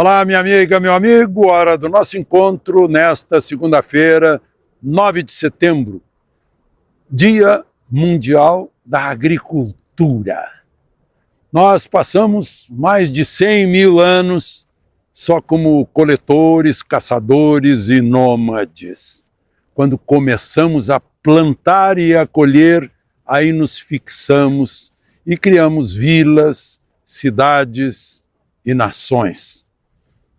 Olá, minha amiga, meu amigo, hora do nosso encontro nesta segunda-feira, 9 de setembro, Dia Mundial da Agricultura. Nós passamos mais de 100 mil anos só como coletores, caçadores e nômades. Quando começamos a plantar e a colher, aí nos fixamos e criamos vilas, cidades e nações.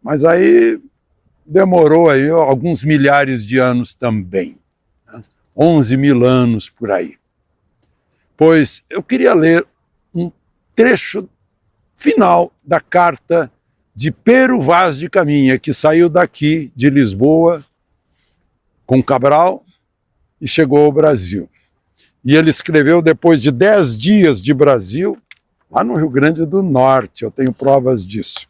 Mas aí demorou aí alguns milhares de anos também, né? 11 mil anos por aí. Pois eu queria ler um trecho final da carta de Pero Vaz de Caminha, que saiu daqui de Lisboa com Cabral e chegou ao Brasil. E ele escreveu depois de 10 dias de Brasil, lá no Rio Grande do Norte, eu tenho provas disso.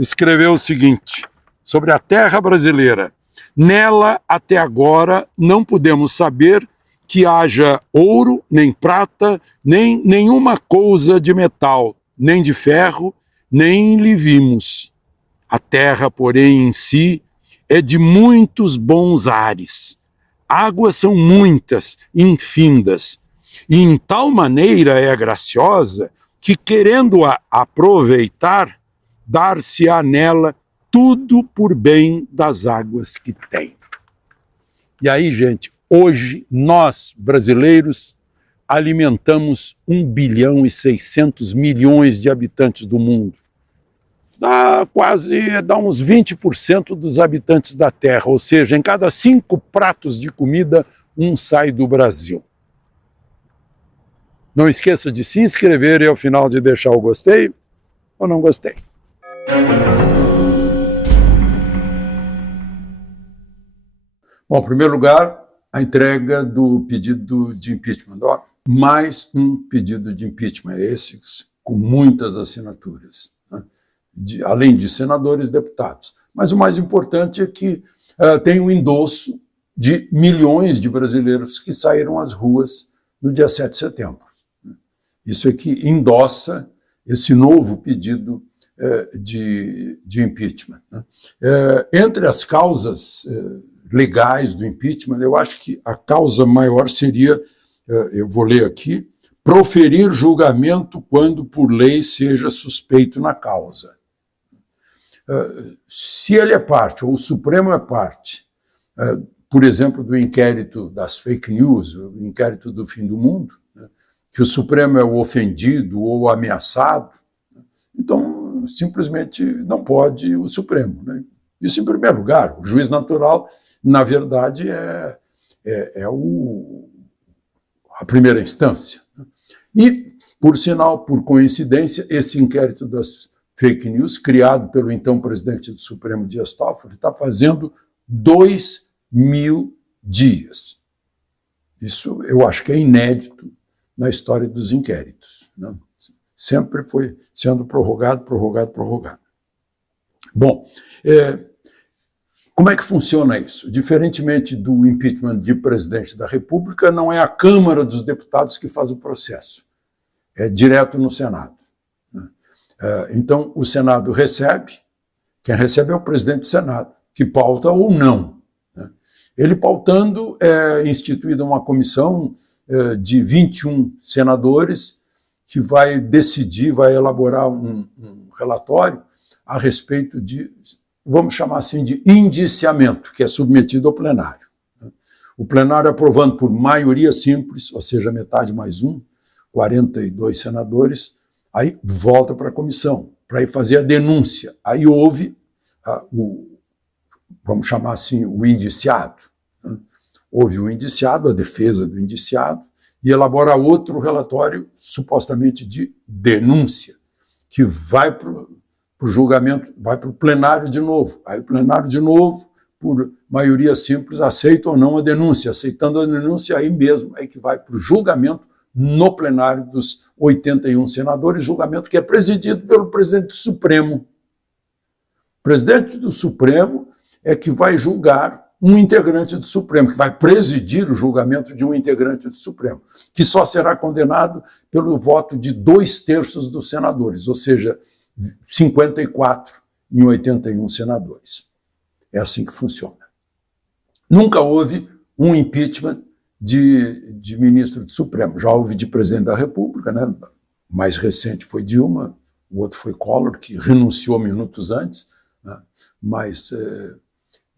Escreveu o seguinte, sobre a terra brasileira: nela, até agora, não podemos saber que haja ouro, nem prata, nem nenhuma coisa de metal, nem de ferro, nem lhe vimos. A terra, porém, em si, é de muitos bons ares. Águas são muitas, infindas, e em tal maneira é graciosa que, querendo-a aproveitar, dar-se-á nela tudo por bem das águas que tem. E aí, gente, hoje nós, brasileiros, alimentamos 1 bilhão e 600 milhões de habitantes do mundo. Dá uns 20% dos habitantes da Terra, ou seja, em cada 5 pratos de comida, um sai do Brasil. Não esqueça de se inscrever e ao final de deixar o gostei ou não gostei. Bom, em primeiro lugar, a entrega do pedido de impeachment. Ó, mais um pedido de impeachment, esses com muitas assinaturas, né? Além de senadores e deputados. Mas o mais importante é que tem um endosso de milhões de brasileiros que saíram às ruas no dia 7 de setembro. Isso é que endossa esse novo pedido de impeachment, né? Entre as causas legais do impeachment, eu acho que a causa maior seria, eu vou ler aqui, proferir julgamento quando por lei seja suspeito na causa. Se ele é parte, ou o Supremo é parte, por exemplo, do inquérito das fake news, o inquérito do fim do mundo, né, que o Supremo é o ofendido ou o ameaçado, então simplesmente não pode o Supremo, né? Isso em primeiro lugar. O juiz natural, na verdade, é a primeira instância, né? E, por sinal, por coincidência, esse inquérito das fake news, criado pelo então presidente do Supremo, Dias Toffoli, está fazendo 2.000 dias. Isso eu acho que é inédito na história dos inquéritos, né? Sempre foi sendo prorrogado. Bom, como é que funciona isso? Diferentemente do impeachment de presidente da República, não é a Câmara dos Deputados que faz o processo, é direto no Senado, né? Então, o Senado recebe, quem recebe é o presidente do Senado, que pauta ou não, né? Ele pautando, é instituída uma comissão de 21 senadores que vai decidir, vai elaborar um relatório a respeito de, vamos chamar assim, de indiciamento, que é submetido ao plenário. O plenário aprovando por maioria simples, ou seja, metade mais um, 42 senadores, aí volta para a comissão, para ir fazer a denúncia. Aí houve, vamos chamar assim, o indiciado, né? Houve o indiciado, a defesa do indiciado, e elabora outro relatório, supostamente de denúncia, que vai para o julgamento, vai para o plenário de novo. Aí o plenário de novo, por maioria simples, aceita ou não a denúncia. Aceitando a denúncia, aí mesmo é que vai para o julgamento no plenário dos 81 senadores, julgamento que é presidido pelo presidente do Supremo. O presidente do Supremo é que vai julgar um integrante do Supremo, que vai presidir o julgamento de um integrante do Supremo, que só será condenado pelo voto de 2/3 dos senadores, ou seja, 54 em 81 senadores. É assim que funciona. Nunca houve um impeachment de ministro do Supremo. Já houve de presidente da República, né? O mais recente foi Dilma, o outro foi Collor, que renunciou minutos antes, né? Mas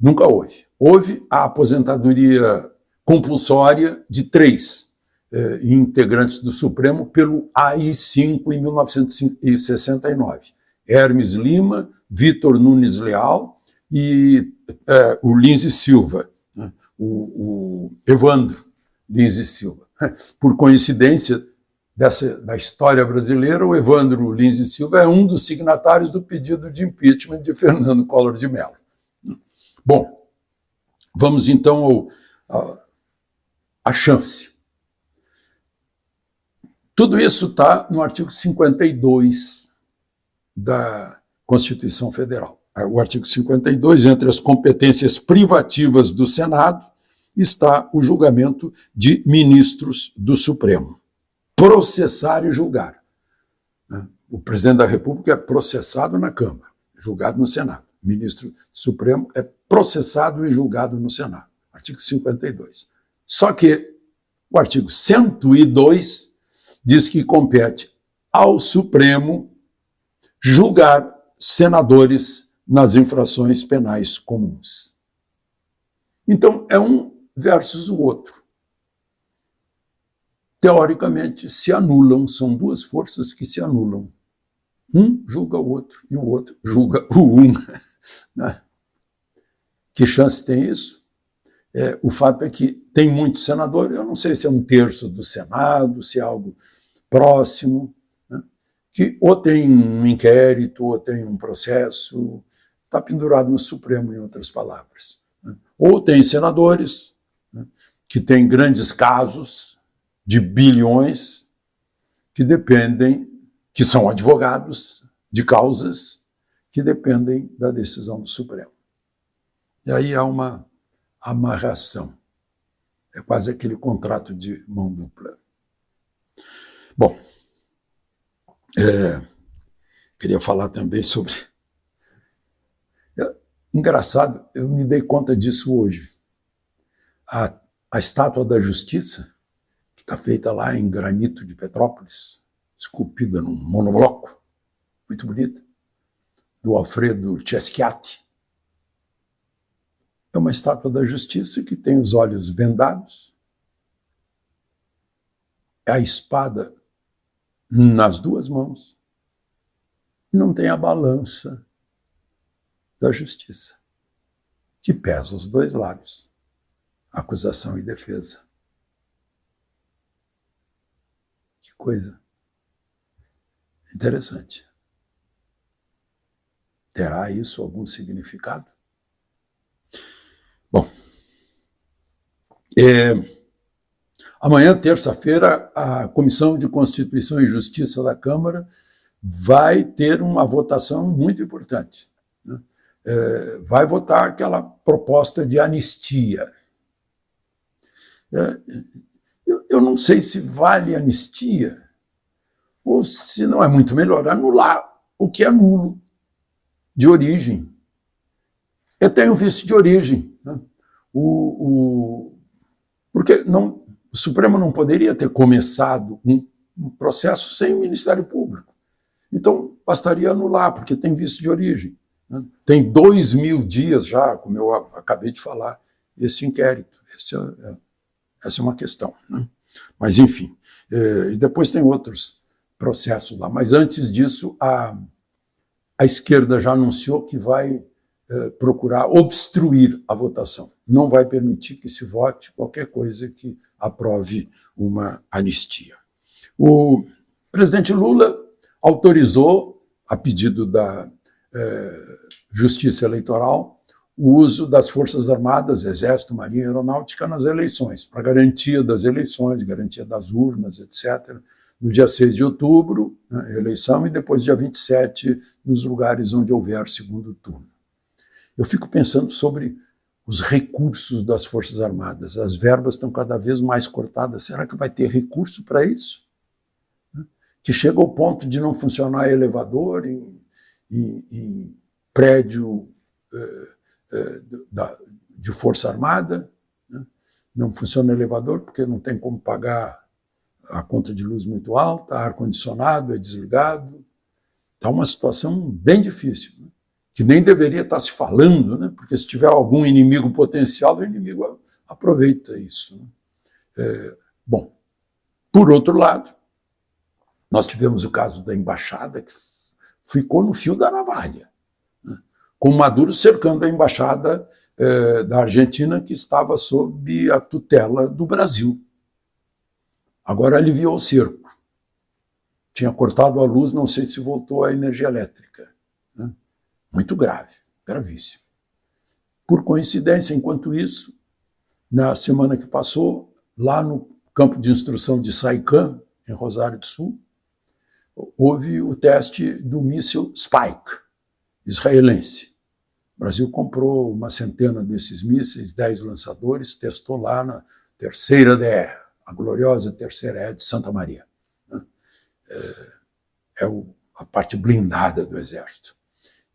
nunca houve. Houve a aposentadoria compulsória de 3 integrantes do Supremo pelo AI-5 em 1969. Hermes Lima, Vitor Nunes Leal e o Lins e Silva, né? o Evandro Lins e Silva. Por coincidência da história brasileira, o Evandro Lins e Silva é um dos signatários do pedido de impeachment de Fernando Collor de Mello. Bom, vamos então à chance. Tudo isso está no artigo 52 da Constituição Federal. O artigo 52, entre as competências privativas do Senado, está o julgamento de ministros do Supremo. Processar e julgar. O presidente da República é processado na Câmara, julgado no Senado. O ministro do Supremo é processado e julgado no Senado. Artigo 52. Só que o artigo 102 diz que compete ao Supremo julgar senadores nas infrações penais comuns. Então, é um versus o outro. Teoricamente, se anulam, são duas forças que se anulam. Um julga o outro e o outro julga o um. Né? Que chance tem isso? O fato é que tem muitos senadores, eu não sei se é 1/3 do Senado, se é algo próximo, né? Que ou tem um inquérito, ou tem um processo, está pendurado no Supremo, em outras palavras. Né? Ou tem senadores, né, que têm grandes casos de bilhões que dependem, que são advogados de causas que dependem da decisão do Supremo. E aí há uma amarração. É quase aquele contrato de mão dupla. Bom, queria falar também sobre... Engraçado, eu me dei conta disso hoje. A estátua da Justiça, que está feita lá em granito de Petrópolis, esculpida num monobloco, muito bonita, do Alfredo Ceschiatti. É uma estátua da Justiça que tem os olhos vendados, a espada nas duas mãos, e não tem a balança da Justiça, que pesa os dois lados, acusação e defesa. Que coisa interessante. Terá isso algum significado? Bom, amanhã, terça-feira, a Comissão de Constituição e Justiça da Câmara vai ter uma votação muito importante, né? Vai votar aquela proposta de anistia. Eu não sei se vale anistia ou se não é muito melhor anular o que é nulo de origem. Eu tenho visto de origem, né? Porque o Supremo não poderia ter começado um processo sem o Ministério Público. Então, bastaria anular, porque tem vício de origem, né? Tem 2.000 dias já, como eu acabei de falar, esse inquérito. Essa é uma questão, né? Mas, enfim, e depois tem outros processos lá. Mas, antes disso, a esquerda já anunciou que vai procurar obstruir a votação. Não vai permitir que se vote qualquer coisa que aprove uma anistia. O presidente Lula autorizou, a pedido da Justiça Eleitoral, o uso das Forças Armadas, Exército, Marinha e Aeronáutica nas eleições, para garantia das eleições, garantia das urnas, etc. No dia 6 de outubro, né, eleição, e depois dia 27, nos lugares onde houver segundo turno. Eu fico pensando sobre os recursos das Forças Armadas. As verbas estão cada vez mais cortadas. Será que vai ter recurso para isso? Que chega ao ponto de não funcionar elevador em prédio de Força Armada, né? Não funciona elevador porque não tem como pagar a conta de luz muito alta, ar-condicionado é desligado. Está uma situação bem difícil, né? Que nem deveria estar se falando, né? Porque se tiver algum inimigo potencial, o inimigo aproveita isso, né? Bom, por outro lado, nós tivemos o caso da embaixada, que ficou no fio da navalha, né? Com Maduro cercando a embaixada da Argentina, que estava sob a tutela do Brasil. Agora aliviou o cerco. Tinha cortado a luz, não sei se voltou a energia elétrica, né? Muito grave, gravíssimo. Por coincidência, enquanto isso, na semana que passou, lá no campo de instrução de Saican, em Rosário do Sul, houve o teste do míssil Spike, israelense. O Brasil comprou uma centena desses mísseis, 10 lançadores, testou lá na terceira DE, a gloriosa terceira E de Santa Maria. É a parte blindada do Exército.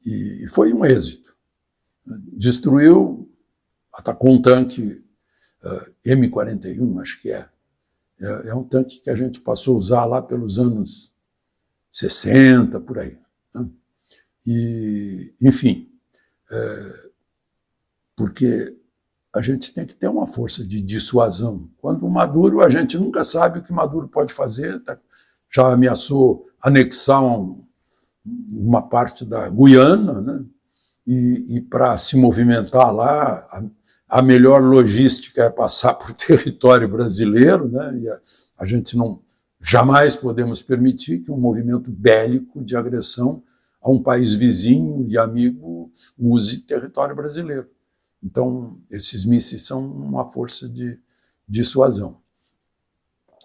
E foi um êxito. Destruiu, atacou um tanque M41, acho que é. É um tanque que a gente passou a usar lá pelos anos 60, por aí, né? E, enfim, porque a gente tem que ter uma força de dissuasão. Quando o Maduro, a gente nunca sabe o que Maduro pode fazer, já ameaçou anexar uma parte da Guiana, né? E para se movimentar lá, a melhor logística é passar por território brasileiro, né? E a gente jamais podemos permitir que um movimento bélico de agressão a um país vizinho e amigo use território brasileiro. Então, esses mísseis são uma força de dissuasão.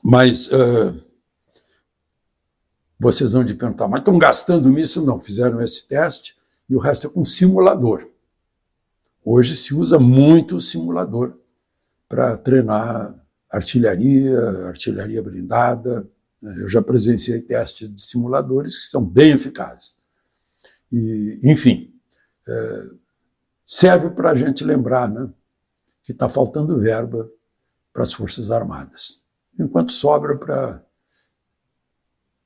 Mas vocês vão de perguntar, mas estão gastando míssil? Não, fizeram esse teste e o resto é com simulador. Hoje se usa muito o simulador para treinar artilharia blindada. Eu já presenciei testes de simuladores que são bem eficazes. E, enfim, serve para a gente lembrar, né, que está faltando verba para as Forças Armadas, enquanto sobra para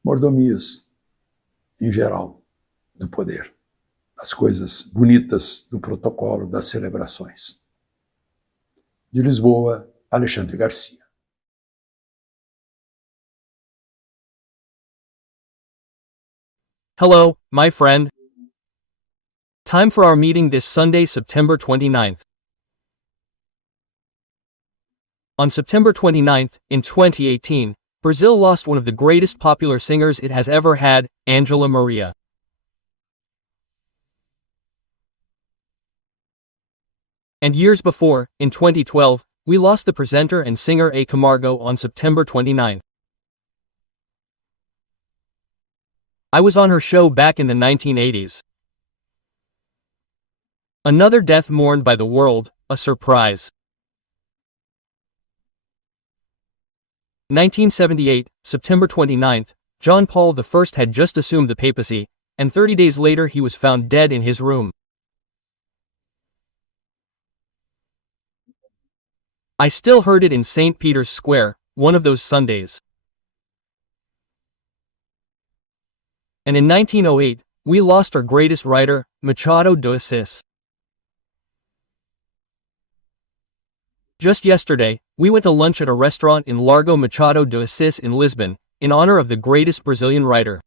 mordomias, em geral, do poder, as coisas bonitas do protocolo das celebrações. De Lisboa, Alexandre Garcia. Hello, my friend. Time for our meeting this Sunday, September 29th. On September 29th, in 2018, Brazil lost one of the greatest popular singers it has ever had, Angela Maria. And years before, in 2012, we lost the presenter and singer A. Camargo on September 29th. I was on her show back in the 1980s. Another death mourned by the world, a surprise. 1978, September 29th, John Paul I had just assumed the papacy, and 30 days later he was found dead in his room. I still heard it in St. Peter's Square, one of those Sundays. And in 1908, we lost our greatest writer, Machado de Assis. Just yesterday, we went to lunch at a restaurant in Largo Machado de Assis in Lisbon, in honor of the greatest Brazilian writer.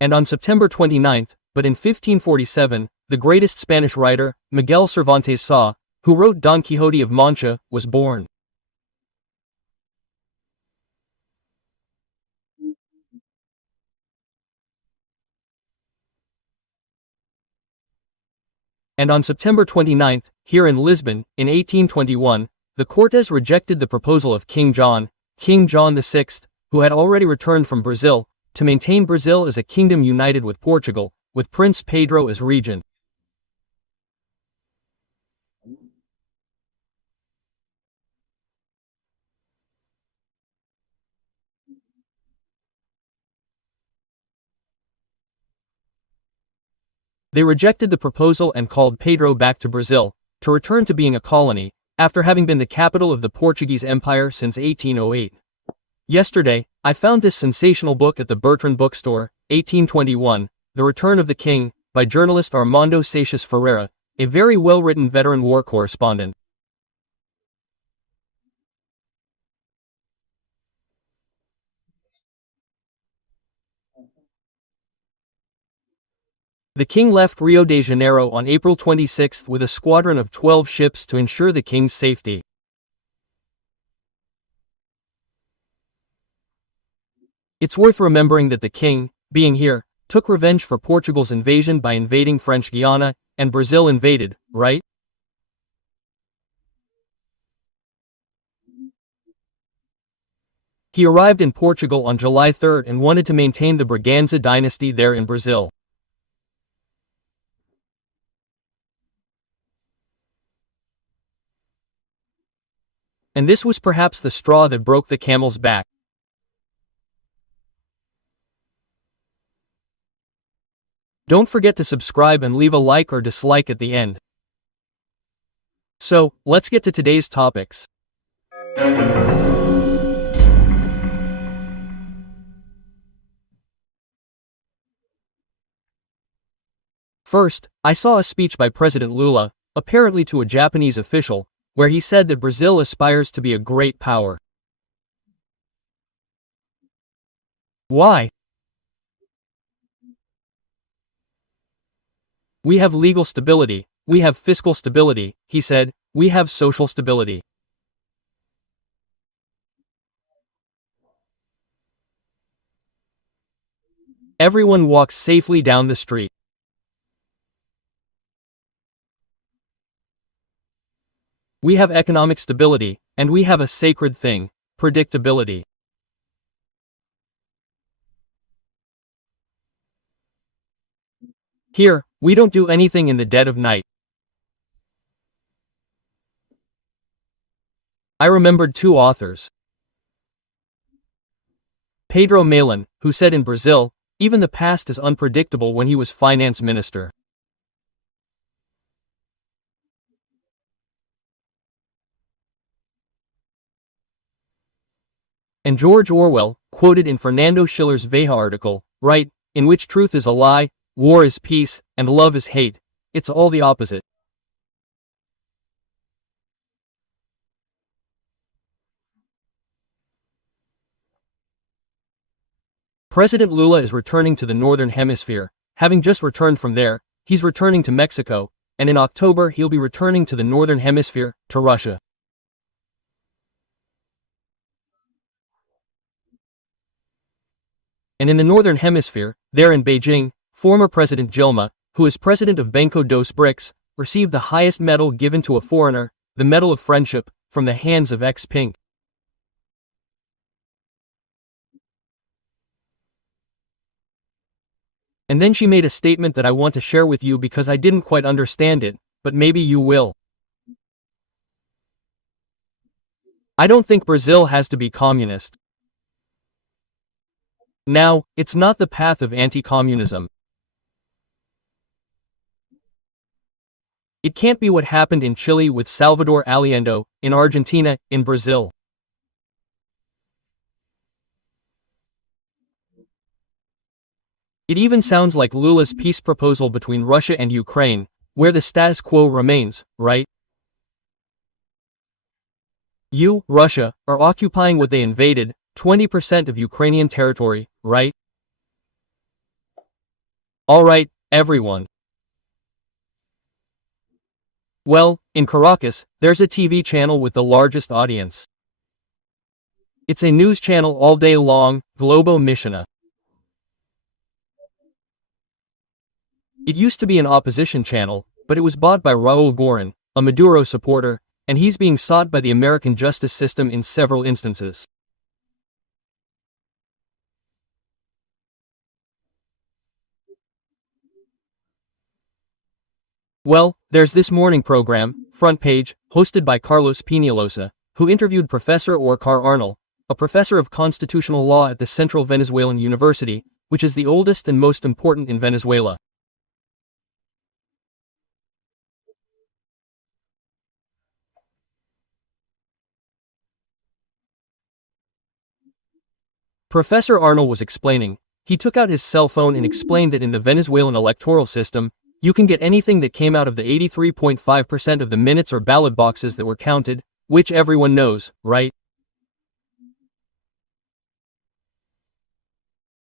And on September 29th, but in 1547, the greatest Spanish writer, Miguel Cervantes Sá, who wrote Don Quixote of Mancha, was born. And on September 29th, here in Lisbon, in 1821, the Cortes rejected the proposal of King John VI, who had already returned from Brazil, to maintain Brazil as a kingdom united with Portugal, with Prince Pedro as regent. They rejected the proposal and called Pedro back to Brazil, to return to being a colony, after having been the capital of the Portuguese Empire since 1808. Yesterday, I found this sensational book at the Bertrand bookstore, 1821, The Return of the King, by journalist Armando Seixas Ferreira, a very well-written veteran war correspondent. The king left Rio de Janeiro on April 26 with a squadron of 12 ships to ensure the king's safety. It's worth remembering that the king, being here, took revenge for Portugal's invasion by invading French Guiana, and Brazil invaded, right? He arrived in Portugal on July 3 and wanted to maintain the Braganza dynasty there in Brazil. And this was perhaps the straw that broke the camel's back. Don't forget to subscribe and leave a like or dislike at the end. So, let's get to today's topics. First, I saw a speech by President Lula, apparently to a Japanese official, where he said that Brazil aspires to be a great power. Why? We have legal stability, we have fiscal stability, he said, we have social stability. Everyone walks safely down the street. We have economic stability, and we have a sacred thing, predictability. Here, we don't do anything in the dead of night. I remembered two authors. Pedro Malin, who said in Brazil, even the past is unpredictable when he was finance minister. And George Orwell, quoted in Fernando Schiller's Veja article, right, in which truth is a lie, war is peace, and love is hate. It's all the opposite. President Lula is returning to the Northern Hemisphere. Having just returned from there, he's returning to Mexico, and in October he'll be returning to the Northern Hemisphere, to Russia. And in the Northern Hemisphere, there in Beijing, former President Dilma, who is president of Banco dos BRICS, received the highest medal given to a foreigner, the Medal of Friendship, from the hands of ex-Pink. And then she made a statement that I want to share with you because I didn't quite understand it, but maybe you will. I don't think Brazil has to be communist. Now, it's not the path of anti-communism. It can't be what happened in Chile with Salvador Allende, in Argentina, in Brazil. It even sounds like Lula's peace proposal between Russia and Ukraine, where the status quo remains, right? You, Russia, are occupying what they invaded, 20% of Ukrainian territory, right? Alright, everyone. Well, in Caracas, there's a TV channel with the largest audience. It's a news channel all day long, Globo Misiona. It used to be an opposition channel, but it was bought by Raul Gorin, a Maduro supporter, and he's being sought by the American justice system in several instances. Well, there's this morning program, Front Page, hosted by Carlos Peñalosa, who interviewed Professor Orcar Arnal, a professor of constitutional law at the Central Venezuelan University, which is the oldest and most important in Venezuela. Professor Arnold was explaining. He took out his cell phone and explained that in the Venezuelan electoral system, you can get anything that came out of the 83.5% of the minutes or ballot boxes that were counted, which everyone knows, right?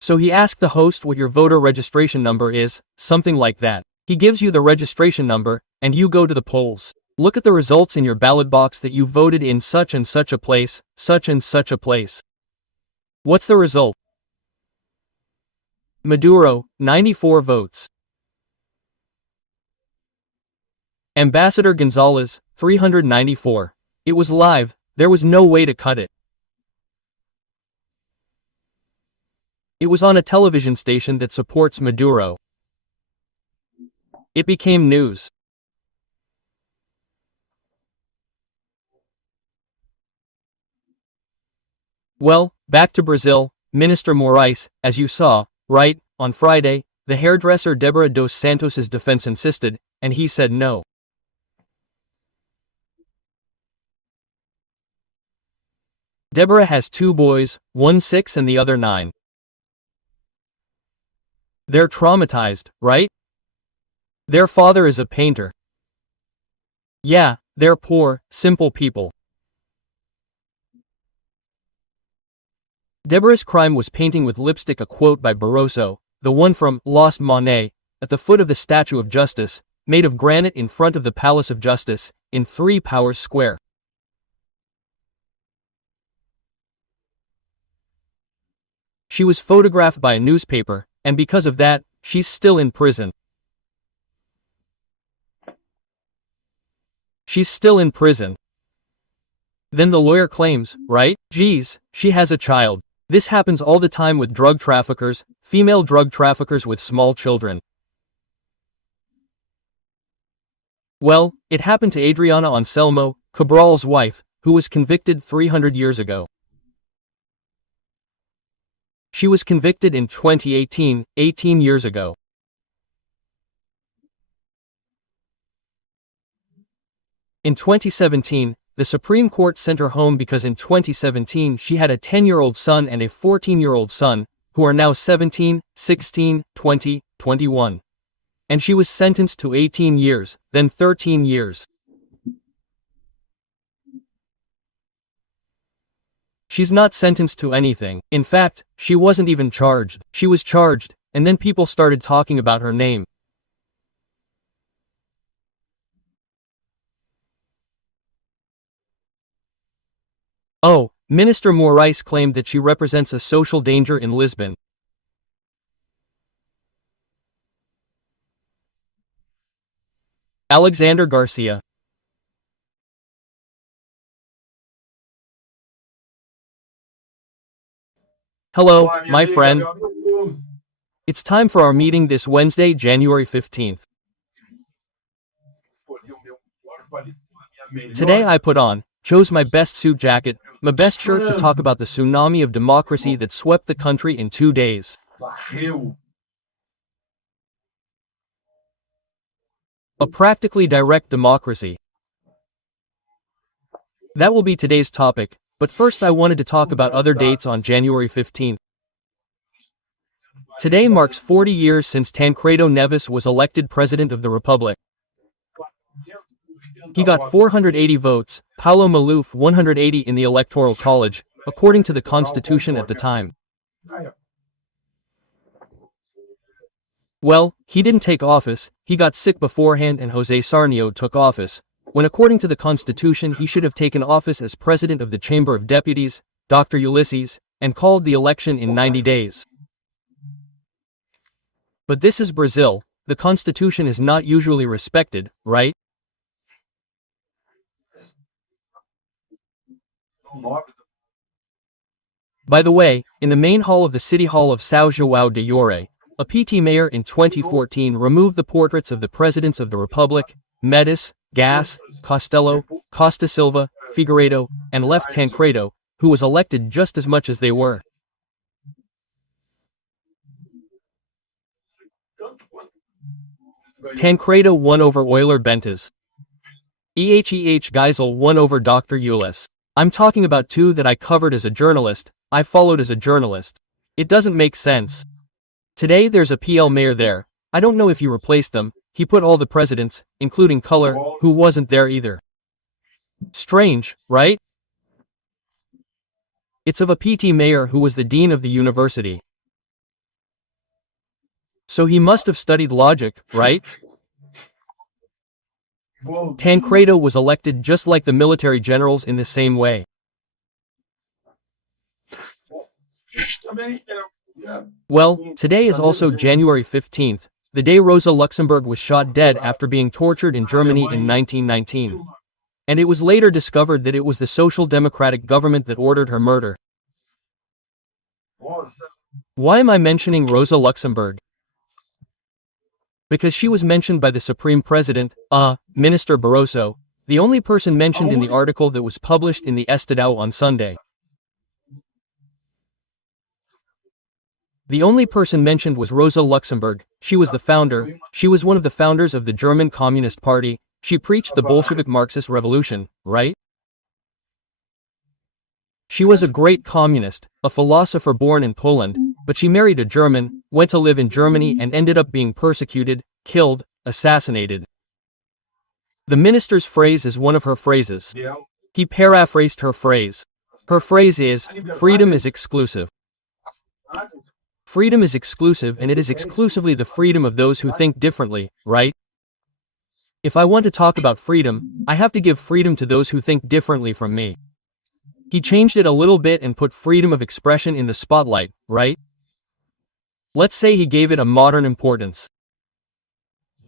So he asked the host what your voter registration number is, something like that. He gives you the registration number, and you go to the polls. Look at the results in your ballot box that you voted in such and such a place, such and such a place. What's the result? Maduro, 94 votes. Ambassador Gonzalez, 394. It was live, there was no way to cut it. It was on a television station that supports Maduro. It became news. Well, back to Brazil, Minister Moraes, as you saw, right, on Friday, the hairdresser Deborah dos Santos's defense insisted, and he said no. Deborah has 2 boys, one 6 and the other 9. They're traumatized, right? Their father is a painter. Yeah, they're poor, simple people. Deborah's crime was painting with lipstick a quote by Barroso, the one from Lost Monet, at the foot of the Statue of Justice, made of granite in front of the Palace of Justice, in 3 Powers Square. She was photographed by a newspaper, and because of that, she's still in prison. She's still in prison. Then the lawyer claims, right? Geez, she has a child. This happens all the time with drug traffickers, female drug traffickers with small children. Well, it happened to Adriana Anselmo, Cabral's wife, who was convicted 300 years ago. She was convicted in 2018, 18 years ago. In 2017, the Supreme Court sent her home because in 2017 she had a 10-year-old son and a 14-year-old son, who are now 17, 16, 20, 21. And she was sentenced to 18 years, then 13 years. She's not sentenced to anything. In fact, she wasn't even charged. She was charged, and then people started talking about her name. Oh, Minister Moraes claimed that she represents a social danger in Lisbon. Alexander Garcia. Hello, my friend. It's time for our meeting this Wednesday, January 15th. Today I chose my best suit jacket, my best shirt to talk about the tsunami of democracy that swept the country in 2 days. A practically direct democracy. That will be today's topic, but first I wanted to talk about other dates on January 15th. Today marks 40 years since Tancredo Neves was elected President of the Republic. He got 480 votes, Paulo Maluf 180 in the Electoral College, according to the Constitution at the time. Well, he didn't take office, he got sick beforehand and José Sarnio took office, when according to the Constitution he should have taken office as President of the Chamber of Deputies, Dr. Ulysses, and called the election in 90 days. But this is Brazil, the Constitution is not usually respected, right? By the way, in the main hall of the City Hall of São João de Iore, a PT mayor in 2014 removed the portraits of the presidents of the Republic, Médici, Gas, Costello, Costa Silva, Figueiredo, and left Tancredo, who was elected just as much as they were. Tancredo won over Euler Bentes. Geisel won over Dr. Ulysses. I'm talking about 2 that I covered as a journalist, I followed as a journalist. It doesn't make sense. Today there's a PL mayor there. I don't know if he replaced them. He put all the presidents, including Color, who wasn't there either. Strange, right? It's of a PT mayor who was the dean of the university. So he must have studied logic, right? Tancredo was elected just like the military generals in the same way. Well, today is also January 15th, the day Rosa Luxemburg was shot dead after being tortured in Germany in 1919. And it was later discovered that it was the Social Democratic government that ordered her murder. Why am I mentioning Rosa Luxemburg? Because she was mentioned by the Supreme President, Minister Barroso, the only person mentioned in the article that was published in the ESTO on Sunday. The only person mentioned was Rosa Luxemburg. She was the founder. She was one of the founders of the German Communist Party. She preached the Bolshevik Marxist revolution, right? She was a great communist, a philosopher born in Poland, but she married a German, went to live in Germany and ended up being persecuted, killed, assassinated. The minister's phrase is one of her phrases. He paraphrased her phrase. Her phrase is, freedom is exclusive. Freedom is exclusive, and it is exclusively the freedom of those who think differently, right? If I want to talk about freedom, I have to give freedom to those who think differently from me. He changed it a little bit and put freedom of expression in the spotlight, right? Let's say he gave it a modern importance.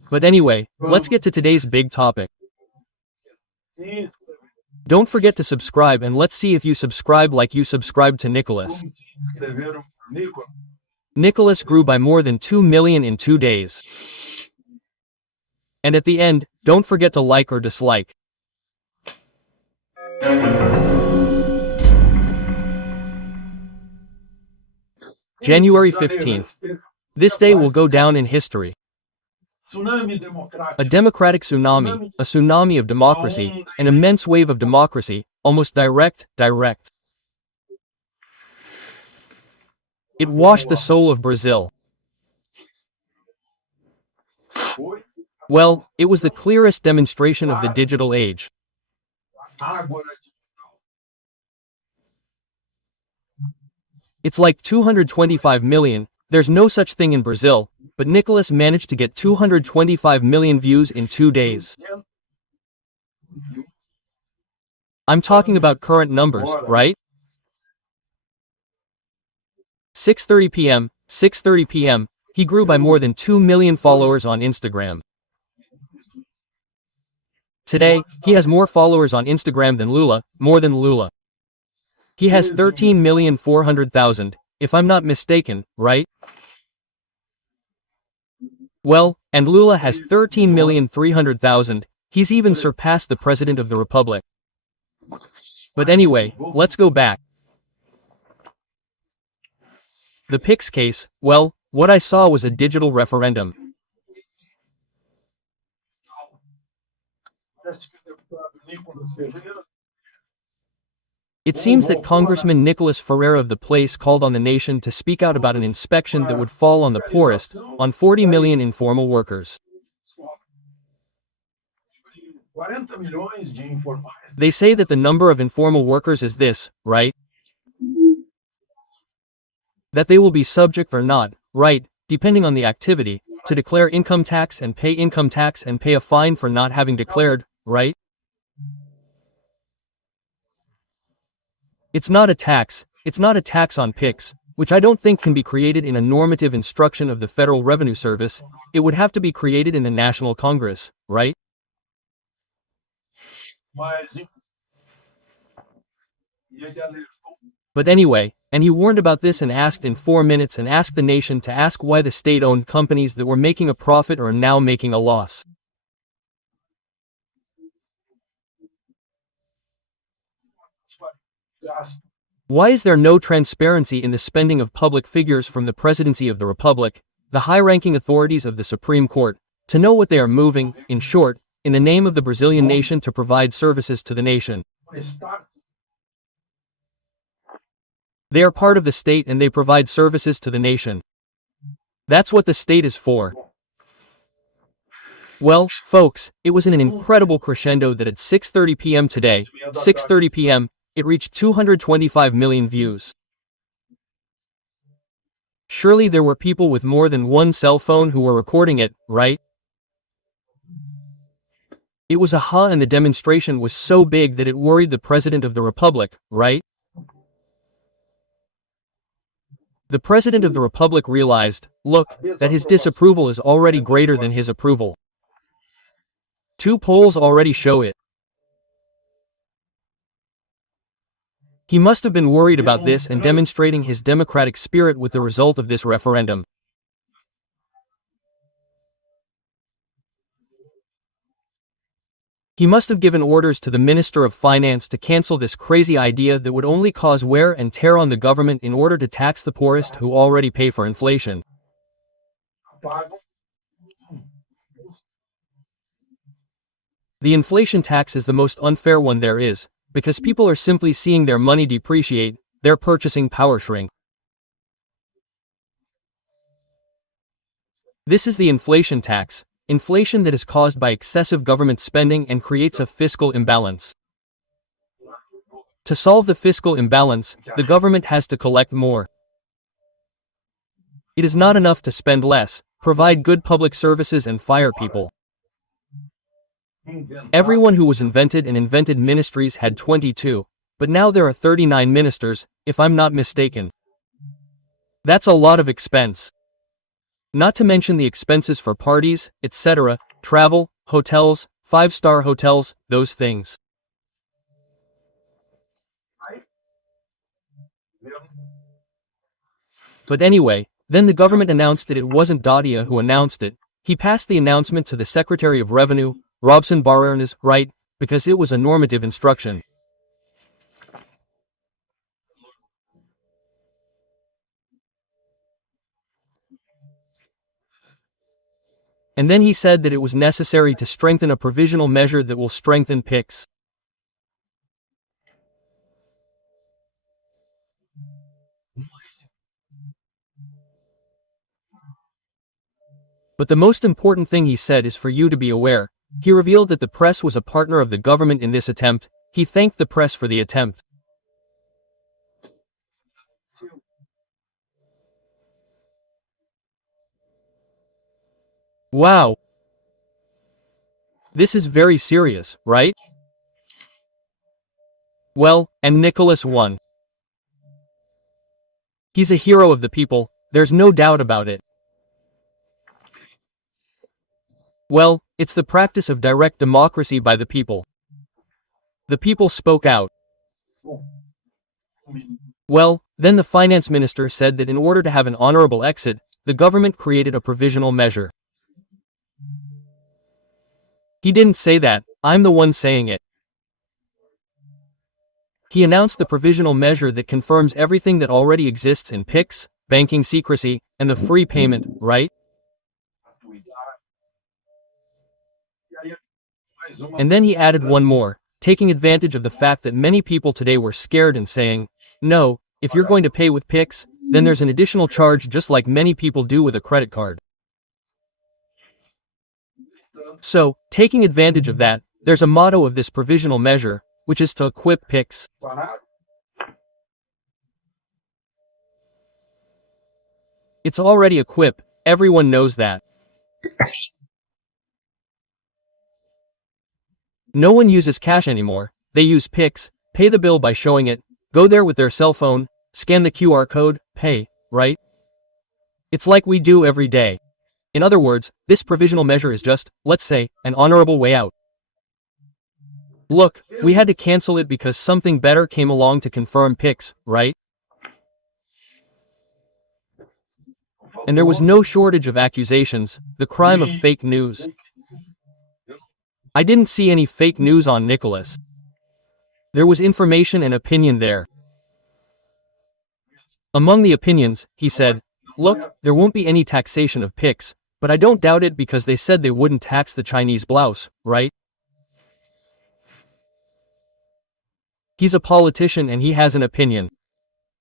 But anyway, let's get to today's big topic. Don't forget to subscribe, and let's see if you subscribe like you subscribed to Nicholas. Nicholas grew by more than 2 million in 2 days. And at the end, don't forget to like or dislike. January 15th. This day will go down in history. A democratic tsunami, a tsunami of democracy, an immense wave of democracy, almost direct. It washed the soul of Brazil. Well, it was the clearest demonstration of the digital age. It's like 225 million, there's no such thing in Brazil, but Nicholas managed to get 225 million views in 2 days. I'm talking about current numbers, right? 6:30 p.m., he grew by more than 2 million followers on Instagram. Today, he has more followers on Instagram than Lula, more than Lula. He has 13,400,000, if I'm not mistaken, right? Well, and Lula has 13,300,000, he's even surpassed the President of the Republic. But anyway, let's go back. The PIX case, well, what I saw was a digital referendum. It seems that Congressman Nicholas Ferreira of the place called on the nation to speak out about an inspection that would fall on the poorest, on 40 million informal workers. They say that the number of informal workers is this, right? That they will be subject or not, right, depending on the activity, to declare income tax and pay a fine for not having declared, right? It's not a tax on PIX, which I don't think can be created in a normative instruction of the Federal Revenue Service. It would have to be created in the National Congress, right? But anyway, and he warned about this and asked in 4 minutes and asked the nation to ask why the state-owned companies that were making a profit are now making a loss. Why is there no transparency in the spending of public figures from the Presidency of the Republic, the high-ranking authorities of the Supreme Court, to know what they are moving, in short, in the name of the Brazilian nation to provide services to the nation? They are part of the state and they provide services to the nation. That's what the state is for. Well, folks, it was in an incredible crescendo that at 6:30 p.m. today, 6:30 p.m., it reached 225 million views. Surely there were people with more than one cell phone who were recording it, right? It was aha, and the demonstration was so big that it worried the President of the Republic, right? The President of the Republic realized, look, that his disapproval is already greater than his approval. 2 polls already show it. He must have been worried about this and demonstrating his democratic spirit with the result of this referendum. He must have given orders to the Minister of Finance to cancel this crazy idea that would only cause wear and tear on the government in order to tax the poorest who already pay for inflation. The inflation tax is the most unfair one there is, because people are simply seeing their money depreciate, their purchasing power shrink. This is the inflation tax, inflation that is caused by excessive government spending and creates a fiscal imbalance. To solve the fiscal imbalance, the government has to collect more. It is not enough to spend less, provide good public services and fire people. Everyone who was invented and invented ministries had 22, but now there are 39 ministers, if I'm not mistaken. That's a lot of expense. Not to mention the expenses for parties, etc., travel, hotels, 5-star hotels, those things. But anyway, then the government announced that it wasn't Dadia who announced it. He passed the announcement to the Secretary of Revenue, Robson Barnes, right, because it was a normative instruction. And then he said that it was necessary to strengthen a provisional measure that will strengthen PICs. But the most important thing he said is for you to be aware. He revealed that the press was a partner of the government in this attempt. He thanked the press for the attempt. Wow. This is very serious, right? Well, and Nicholas won. He's a hero of the people, there's no doubt about it. Well, it's the practice of direct democracy by the people. The people spoke out. Well, then the finance minister said that in order to have an honorable exit, the government created a provisional measure. He didn't say that, I'm the one saying it. He announced the provisional measure that confirms everything that already exists in PICs, banking secrecy, and the free payment, right? And then he added one more, taking advantage of the fact that many people today were scared and saying, no, if you're going to pay with PICs, then there's an additional charge just like many people do with a credit card. So, taking advantage of that, there's a motto of this provisional measure, which is to equip PICs. It's already equipped, everyone knows that. No one uses cash anymore, they use PICs, pay the bill by showing it, go there with their cell phone, scan the QR code, pay, right? It's like we do every day. In other words, this provisional measure is just, let's say, an honorable way out. Look, we had to cancel it because something better came along to confirm PICs, right? And there was no shortage of accusations, the crime of fake news. I didn't see any fake news on Nicholas. There was information and opinion there. Among the opinions, he said, look, there won't be any taxation of PICs, but I don't doubt it because they said they wouldn't tax the Chinese blouse, right? He's a politician and he has an opinion.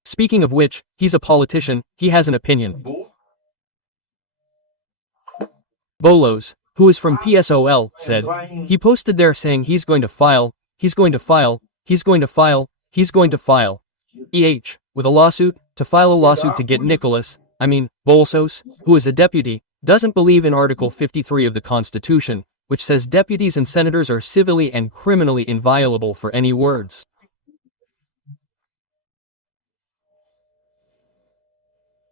Speaking of which, he's a politician, he has an opinion. Bolos, who is from PSOL, said. He posted there saying he's going to file, he's going to file, he's going to file, he's going to file. With a lawsuit, to file a lawsuit to get Bolsos, who is a deputy, doesn't believe in Article 53 of the Constitution, which says deputies and senators are civilly and criminally inviolable for any words.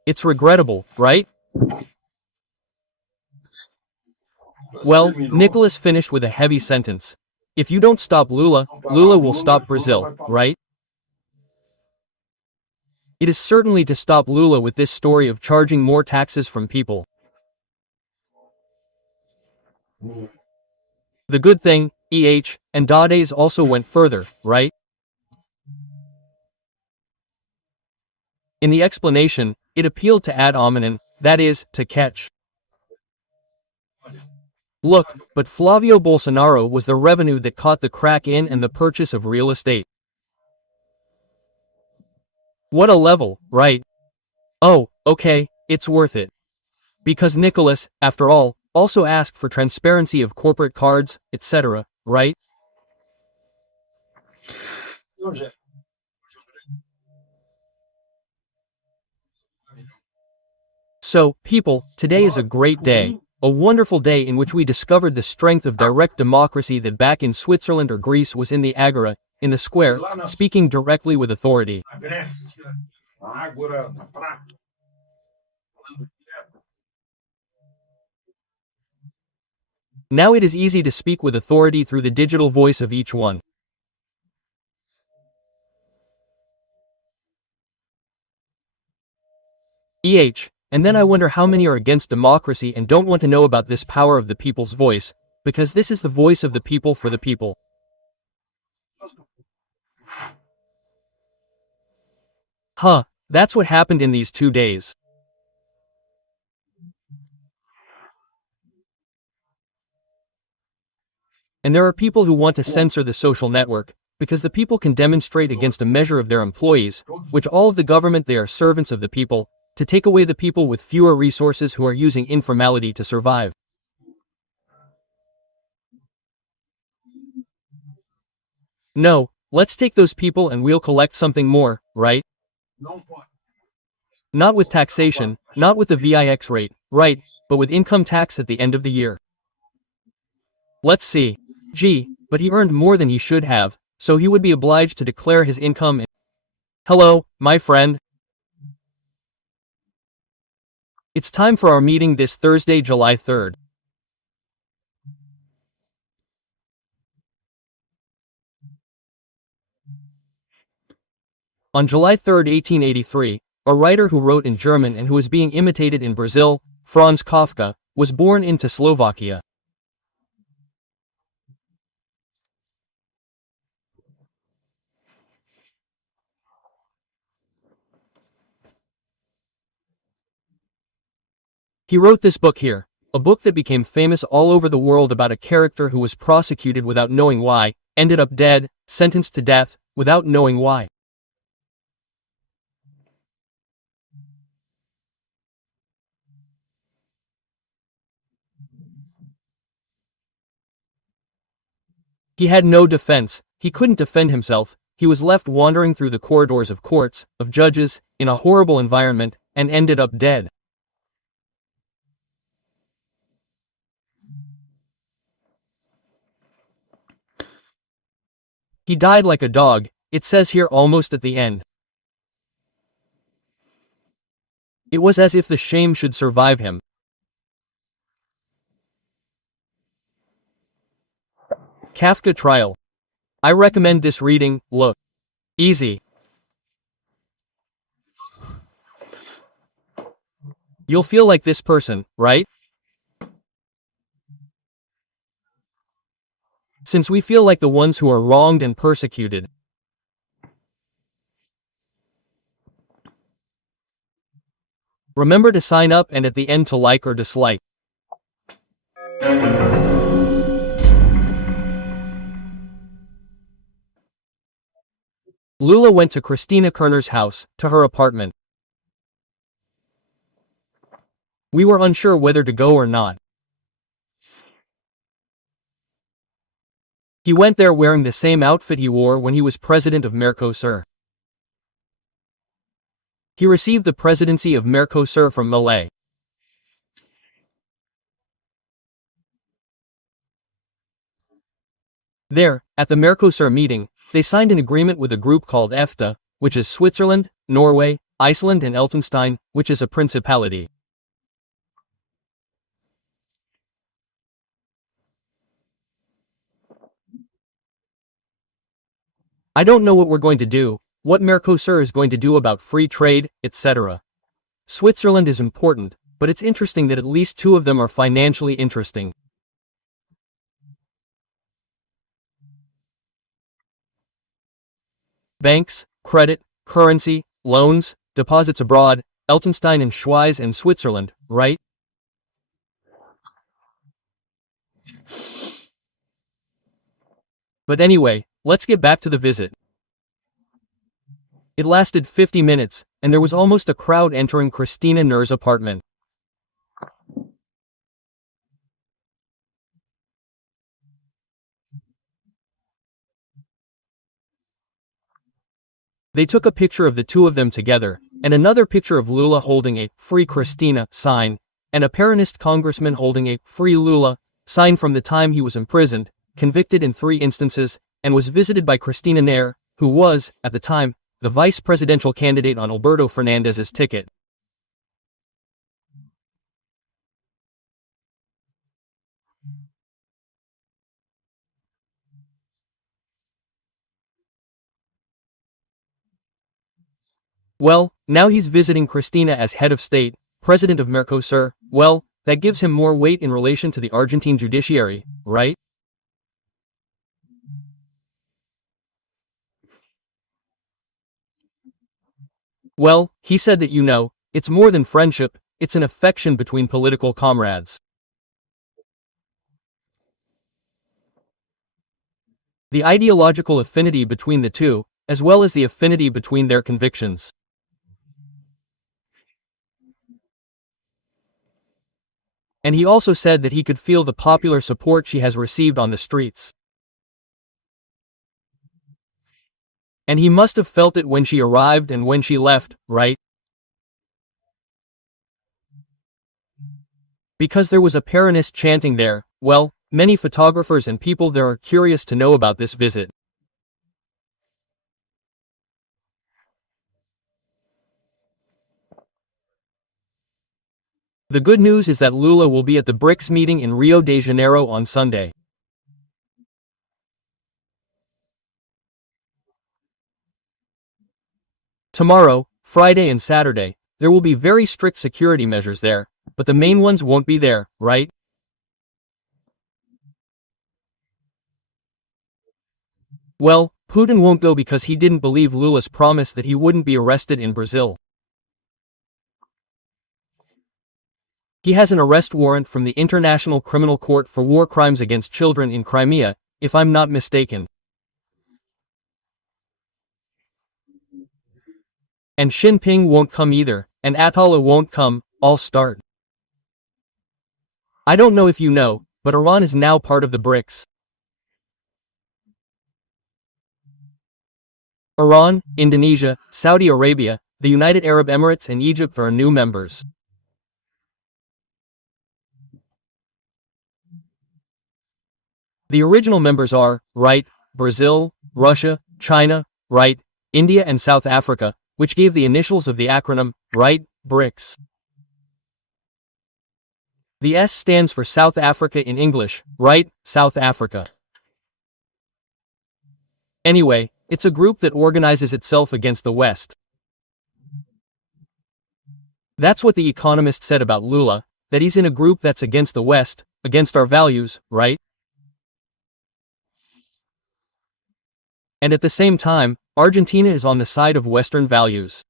It's regrettable, right? Well, Nicholas finished with a heavy sentence. If you don't stop Lula, Lula will stop Brazil, right? It is certainly to stop Lula with this story of charging more taxes from people. The good thing, and Dades also went further, right? In the explanation, it appealed to ad hominem, that is, to catch. Look, but Flavio Bolsonaro was the revenue that caught the crack in and the purchase of real estate. What a level, right? Oh, okay, it's worth it. Because Nicholas, after all, also asked for transparency of corporate cards, etc., right? So, people, today is a great day, a wonderful day in which we discovered the strength of direct democracy that back in Switzerland or Greece was in the agora, in the square, speaking directly with authority. Now it is easy to speak with authority through the digital voice of each one. And then I wonder how many are against democracy and don't want to know about this power of the people's voice, because this is the voice of the people for the people. That's what happened in these 2 days. And there are people who want to censor the social network, because the people can demonstrate against a measure of their employees, which all of the government they are servants of the people, to take away the people with fewer resources who are using informality to survive. No, let's take those people and we'll collect something more, right? Not with taxation, not with the VIX rate, right, but with income tax at the end of the year. Let's see. But he earned more than he should have, so he would be obliged to declare his income. Hello, my friend. It's time for our meeting this Thursday, July 3rd. On July 3, 1883, a writer who wrote in German and who was being imitated in Brazil, Franz Kafka, was born into Slovakia. He wrote this book here, a book that became famous all over the world about a character who was prosecuted without knowing why, ended up dead, sentenced to death, without knowing why. He had no defense, he couldn't defend himself, he was left wandering through the corridors of courts, of judges, in a horrible environment, and ended up dead. He died like a dog, it says here almost at the end. It was as if the shame should survive him. Kafka Trial. I recommend this reading, look. Easy. You'll feel like this person, right? Since we feel like the ones who are wronged and persecuted. Remember to sign up and at the end to like or dislike. Lula went to Cristina Kirchner's house, to her apartment. We were unsure whether to go or not. He went there wearing the same outfit he wore when he was president of Mercosur. He received the presidency of Mercosur from Milei. There, at the Mercosur meeting, they signed an agreement with a group called ESTO, which is Switzerland, Norway, Iceland and Liechtenstein, which is a principality. I don't know what we're going to do, what Mercosur is going to do about free trade, etc. Switzerland is important, but it's interesting that at least two of them are financially interesting. Banks, credit, currency, loans, deposits abroad, Liechtenstein and Schweiz and Switzerland, right? But anyway, let's get back to the visit. It lasted 50 minutes, and there was almost a crowd entering Cristina Kirchner's apartment. They took a picture of the two of them together, and another picture of Lula holding a "Free Cristina" sign, and a Peronist congressman holding a "Free Lula" sign from the time he was imprisoned, convicted in 3 instances, and was visited by Cristina Kirchner, who was, at the time, the vice presidential candidate on Alberto Fernandez's ticket. Well, now he's visiting Cristina as head of state, president of Mercosur. Well, that gives him more weight in relation to the Argentine judiciary, right? Well, he said that it's more than friendship, it's an affection between political comrades. The ideological affinity between the two, as well as the affinity between their convictions. And he also said that he could feel the popular support she has received on the streets. And he must have felt it when she arrived and when she left, right? Because there was a Peronist chanting there. Well, many photographers and people there are curious to know about this visit. The good news is that Lula will be at the BRICS meeting in Rio de Janeiro on Sunday. Tomorrow, Friday and Saturday, there will be very strict security measures there, but the main ones won't be there, right? Well, Putin won't go because he didn't believe Lula's promise that he wouldn't be arrested in Brazil. He has an arrest warrant from the International Criminal Court for war crimes against children in Crimea, if I'm not mistaken. And Xi Jinping won't come either, and Atala won't come. I'll start. I don't know if you know, but Iran is now part of the BRICS. Iran, Indonesia, Saudi Arabia, the United Arab Emirates and Egypt are new members. The original members are, right, Brazil, Russia, China, right, India and South Africa, which gave the initials of the acronym, right, BRICS. The S stands for South Africa in English, right, South Africa. Anyway, it's a group that organizes itself against the West. That's what The Economist said about Lula, that he's in a group that's against the West, against our values, right? And at the same time, Argentina is on the side of Western values.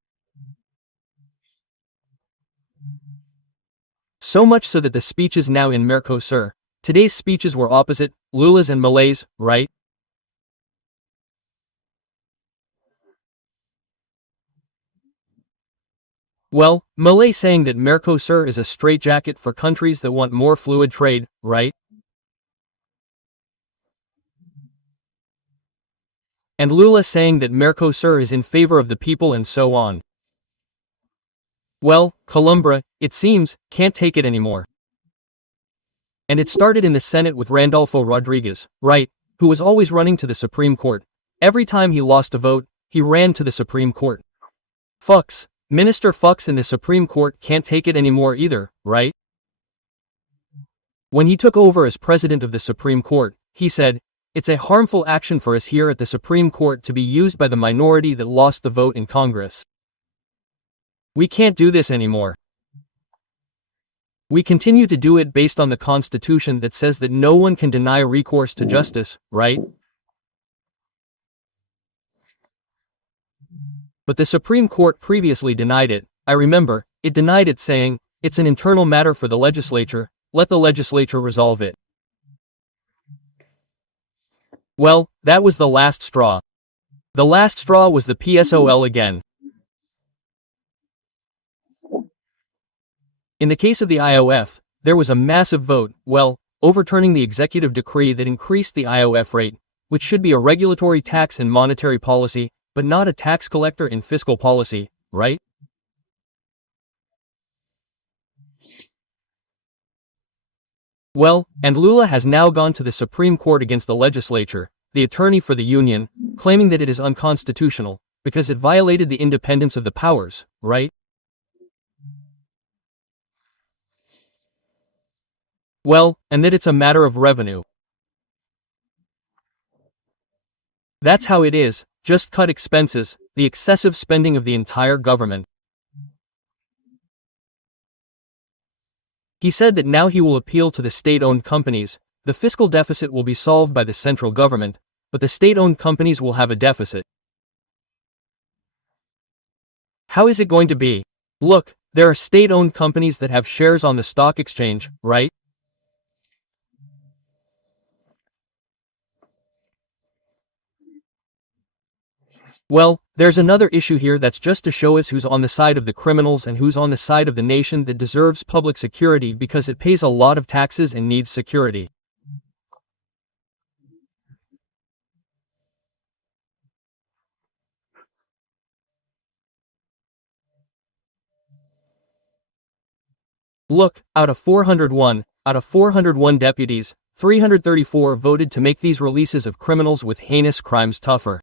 So much so that the speeches now in Mercosur, today's speeches were opposite, Lula's and Milei's, right? Well, Milei saying that Mercosur is a straitjacket for countries that want more fluid trade, right? And Lula saying that Mercosur is in favor of the people and so on. Well, Colombia, it seems, can't take it anymore. And it started in the Senate with Randolfo Rodriguez, right, who was always running to the Supreme Court. Every time he lost a vote, he ran to the Supreme Court. Fucks. Minister Fucks in the Supreme Court can't take it anymore either, right? When he took over as president of the Supreme Court, he said, "It's a harmful action for us here at the Supreme Court to be used by the minority that lost the vote in Congress. We can't do this anymore. We continue to do it based on the Constitution that says that no one can deny recourse to justice, right?" But the Supreme Court previously denied it. I remember, it denied it saying, "It's an internal matter for the legislature, let the legislature resolve it." Well, that was the last straw. The last straw was the PSOL again. In the case of the IOF, there was a massive vote, well, overturning the executive decree that increased the IOF rate, which should be a regulatory tax in monetary policy, but not a tax collector in fiscal policy, right? Well, and Lula has now gone to the Supreme Court against the legislature, the attorney for the union, claiming that it is unconstitutional, because it violated the independence of the powers, right? Well, and that it's a matter of revenue. That's how it is, just cut expenses, the excessive spending of the entire government. He said that now he will appeal to the state-owned companies, the fiscal deficit will be solved by the central government, but the state-owned companies will have a deficit. How is it going to be? Look, there are state-owned companies that have shares on the stock exchange, right? Well, there's another issue here that's just to show us who's on the side of the criminals and who's on the side of the nation that deserves public security because it pays a lot of taxes and needs security. Look, out of 401 deputies, 334 voted to make these releases of criminals with heinous crimes tougher.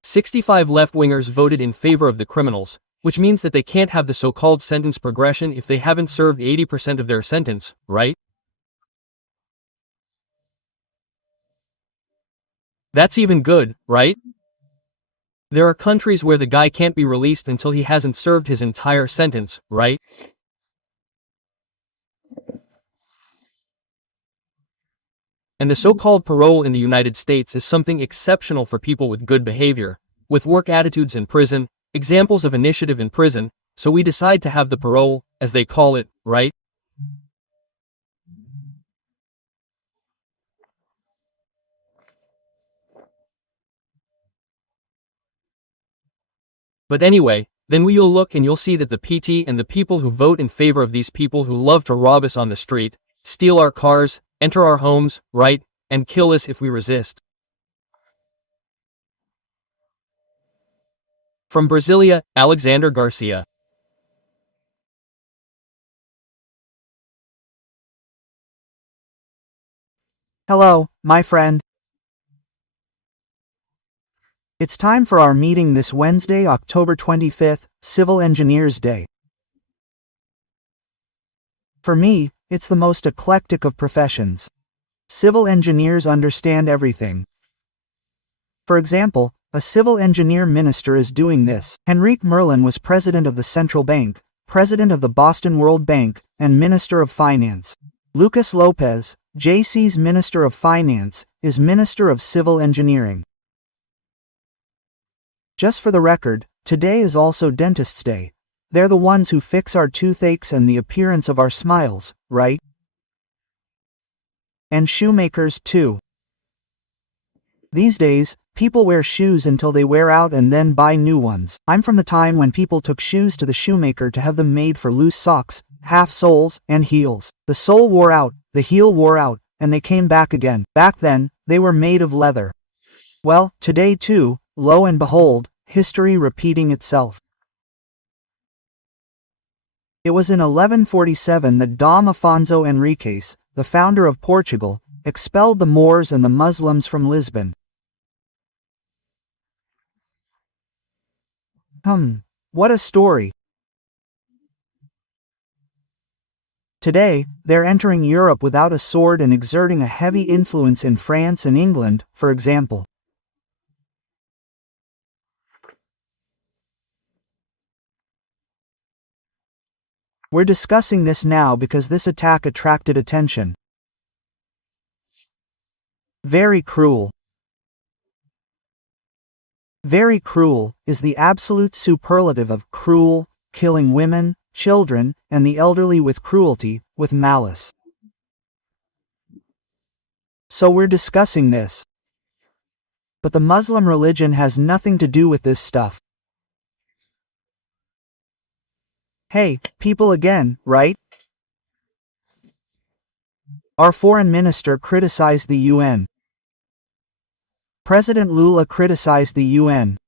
"65 left-wingers voted in favor of the criminals, which means that they can't have the so-called sentence progression if they haven't served 80% of their sentence, right? That's even good, right? There are countries where the guy can't be released until he hasn't served his entire sentence, right? And the so-called parole in the United States is something exceptional for people with good behavior, with work attitudes in prison, examples of initiative in prison, so we decide to have the parole, as they call it, right? But anyway, then you'll look and you'll see that the PT and the people who vote in favor of these people who love to rob us on the street, steal our cars, enter our homes, right, and kill us if we resist. From Brasilia, Alexander Garcia. Hello, my friend. It's time for our meeting this Wednesday, October 25th, Civil Engineers Day. For me, it's the most eclectic of professions. Civil engineers understand everything. For example, a civil engineer minister is doing this. Henrique Merlin was president of the Central Bank, president of the Boston World Bank, and Minister of Finance. Lucas Lopez, JC's Minister of Finance, is Minister of Civil Engineering. Just for the record, today is also Dentist's Day. They're the ones who fix our toothaches and the appearance of our smiles, right? And shoemakers too. These days, people wear shoes until they wear out and then buy new ones. I'm from the time when people took shoes to the shoemaker to have them made for loose socks, half soles, and heels. The sole wore out, the heel wore out, and they came back again. Back then, they were made of leather. Well, today too, lo and behold, history repeating itself. It was in 1147 that Dom Afonso Henriques, the founder of Portugal, expelled the Moors and the Muslims from Lisbon. What a story. Today, they're entering Europe without a sword and exerting a heavy influence in France and England, for example. We're discussing this now because this attack attracted attention. Very cruel. Very cruel is the absolute superlative of cruel, killing women, children, and the elderly with cruelty, with malice. So we're discussing this. But the Muslim religion has nothing to do with this stuff. Hey, people again, right? Our foreign minister criticized the UN. President Lula criticized the UN.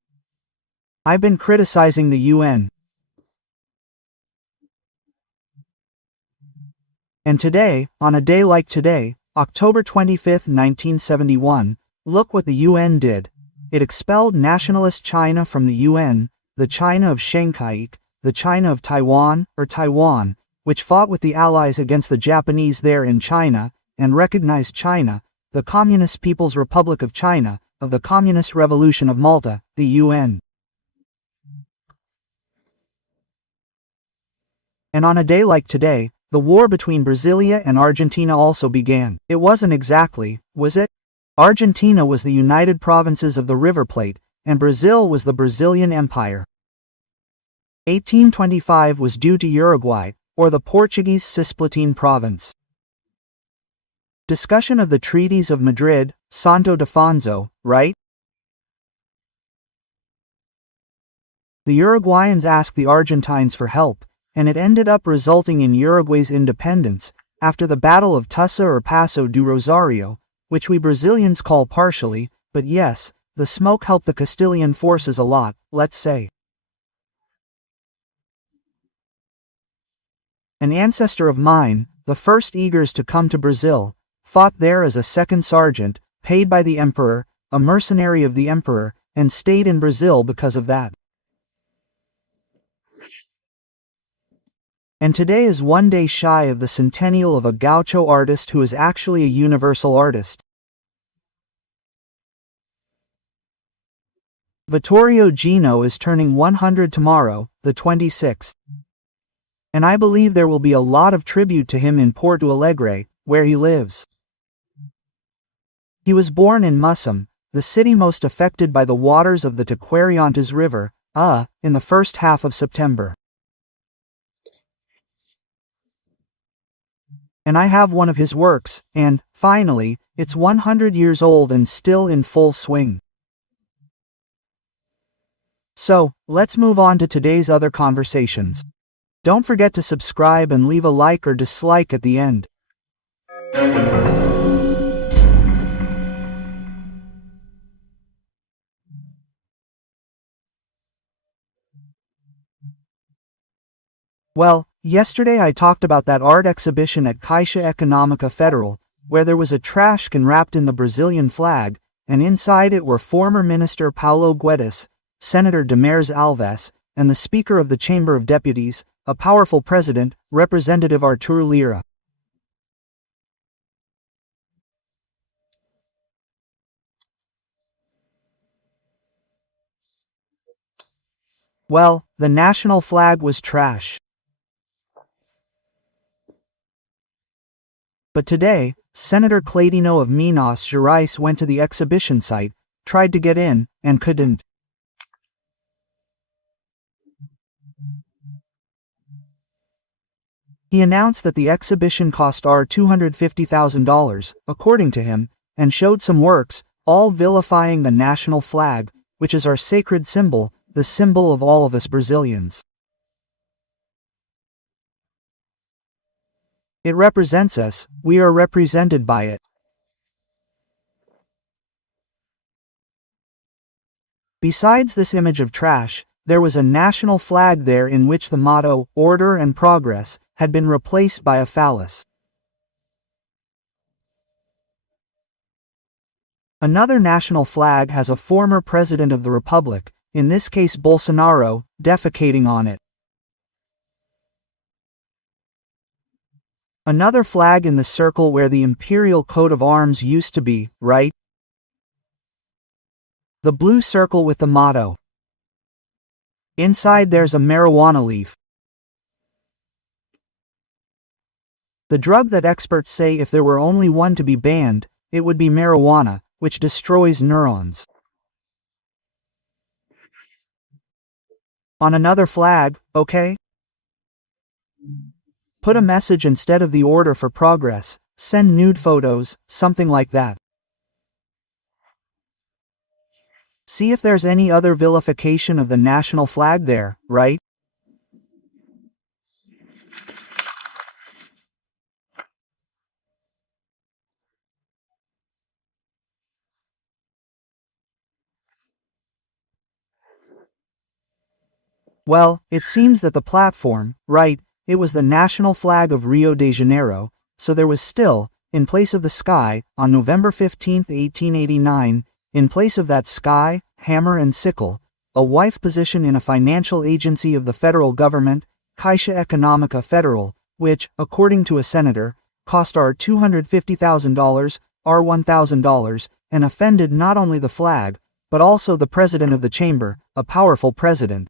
I've been criticizing the UN. And today, on a day like today, October 25, 1971, look what the UN did. It expelled nationalist China from the UN, the China of Chiang Kai-shek, the China of Taiwan, or Taiwan, which fought with the Allies against the Japanese there in China, and recognized China, the Communist People's Republic of China, of the Communist Revolution of Malta, the UN. And on a day like today, the war between Brasilia and Argentina also began. It wasn't exactly, was it? Argentina was the United Provinces of the River Plate, and Brazil was the Brazilian Empire. 1825 was due to Uruguay, or the Portuguese Cisplatin province. Discussion of the treaties of Madrid, Santo Defonso, right? The Uruguayans asked the Argentines for help, and it ended up resulting in Uruguay's independence, after the Battle of Tussa or Paso do Rosario, which we Brazilians call partially, but yes, the smoke helped the Castilian forces a lot, let's say. An ancestor of mine, the first eagers to come to Brazil, fought there as a second sergeant, paid by the emperor, a mercenary of the emperor, and stayed in Brazil because of that. And today is one day shy of the centennial of a gaucho artist who is actually a universal artist. Vittorio Gino is turning 100 tomorrow, the 26th. And I believe there will be a lot of tribute to him in Porto Alegre, where he lives. He was born in Mussum, the city most affected by the waters of the Taquariantes River, in the first half of September. And I have one of his works, and, finally, it's 100 years old and still in full swing. So, let's move on to today's other conversations. Don't forget to subscribe and leave a like or dislike at the end. Well, yesterday I talked about that art exhibition at Caixa Econômica Federal, where there was a trash can wrapped in the Brazilian flag, and inside it were former Minister Paulo Guedes, Senator Demers Alves, and the Speaker of the Chamber of Deputies, a powerful president, Representative Artur Lira. Well, the national flag was trash. But today, Senator Cladino of Minas Gerais went to the exhibition site, tried to get in, and couldn't. He announced that the exhibition cost $250,000, according to him, and showed some works, all vilifying the national flag, which is our sacred symbol, the symbol of all of us Brazilians. It represents us, we are represented by it. Besides this image of trash, there was a national flag there in which the motto, order and progress, had been replaced by a phallus. Another national flag has a former president of the republic, in this case Bolsonaro, defecating on it. Another flag in the circle where the imperial coat of arms used to be, right? The blue circle with the motto. Inside there's a marijuana leaf. The drug that experts say if there were only one to be banned, it would be marijuana, which destroys neurons. On another flag, okay? Put a message instead of the order for progress, send nude photos, something like that. See if there's any other vilification of the national flag there, right? Well, it seems that the platform, right, it was the national flag of Rio de Janeiro, so there was still, in place of the sky, on November 15, 1889, in place of that sky, hammer and sickle, a wife position in a financial agency of the federal government, Caixa Econômica Federal, which, according to a senator, cost $250,000, $1,000, and offended not only the flag, but also the president of the chamber, a powerful president.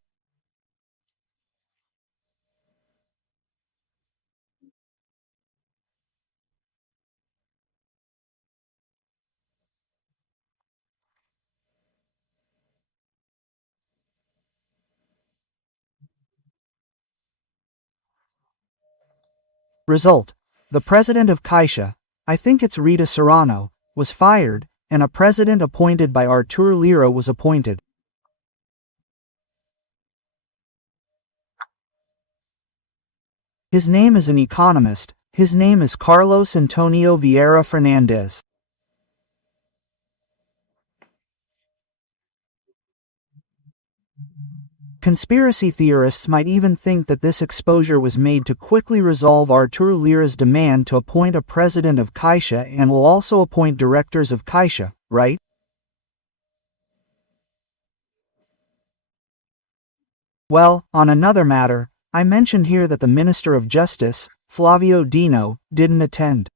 Result: the president of Caixa, I think it's Rita Serrano, was fired, and a president appointed by Artur Lira was appointed. His name is an economist, his name is Carlos Antonio Vieira Fernandes. Conspiracy theorists might even think that this exposure was made to quickly resolve Artur Lira's demand to appoint a president of Caixa and will also appoint directors of Caixa, right? Well, on another matter, I mentioned here that the Minister of Justice, Flavio Dino, didn't attend.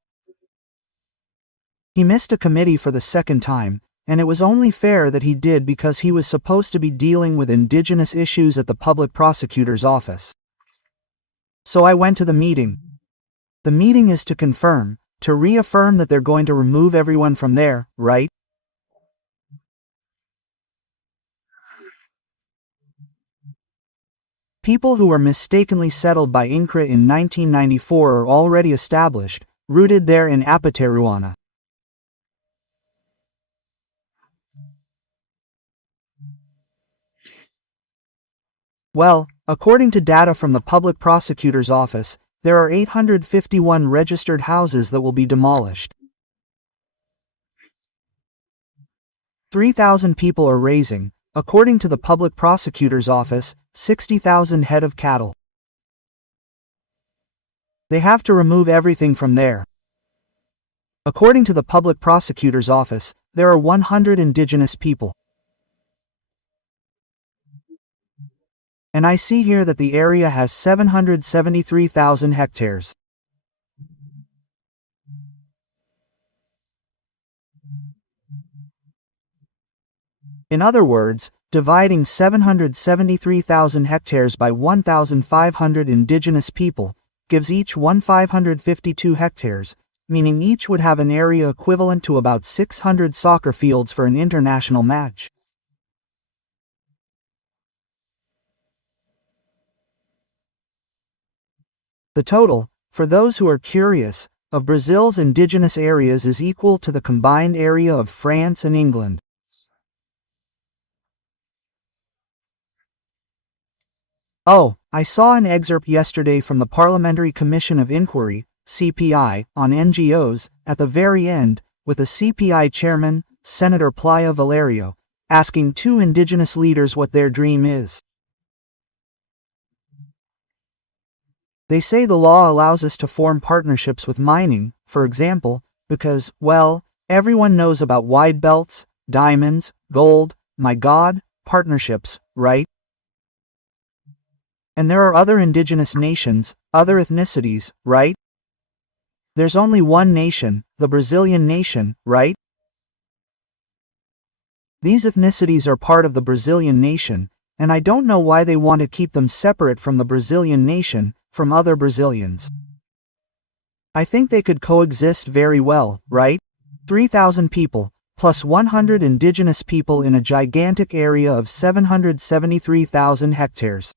He missed a committee for the second time, and it was only fair that he did because he was supposed to be dealing with indigenous issues at the public prosecutor's office. So I went to the meeting. The meeting is to confirm, to reaffirm that they're going to remove everyone from there, right? People who were mistakenly settled by INCRA in 1994 are already established, rooted there in Apateruana. Well, according to data from the Public Prosecutor's Office, there are 851 registered houses that will be demolished. 3,000 people are raising, according to the Public Prosecutor's Office, 60,000 head of cattle. They have to remove everything from there. According to the Public Prosecutor's Office, there are 100 indigenous people. And I see here that the area has 773,000 hectares. In other words, dividing 773,000 hectares by 1,500 indigenous people gives each 1,552 hectares, meaning each would have an area equivalent to about 600 soccer fields for an international match. The total, for those who are curious, of Brazil's indigenous areas is equal to the combined area of France and England. Oh, I saw an excerpt yesterday from the Parliamentary Commission of Inquiry, CPI, on NGOs, at the very end, with the CPI chairman, Senator Playa Valerio, asking two indigenous leaders what their dream is. They say the law allows us to form partnerships with mining, for example, because, well, everyone knows about wide belts, diamonds, gold, my God, partnerships, right? And there are other indigenous nations, other ethnicities, right? There's only one nation, the Brazilian nation, right? These ethnicities are part of the Brazilian nation, and I don't know why they want to keep them separate from the Brazilian nation, from other Brazilians. I think they could coexist very well, right? 3,000 people, plus 100 indigenous people in a gigantic area of 773,000 hectares.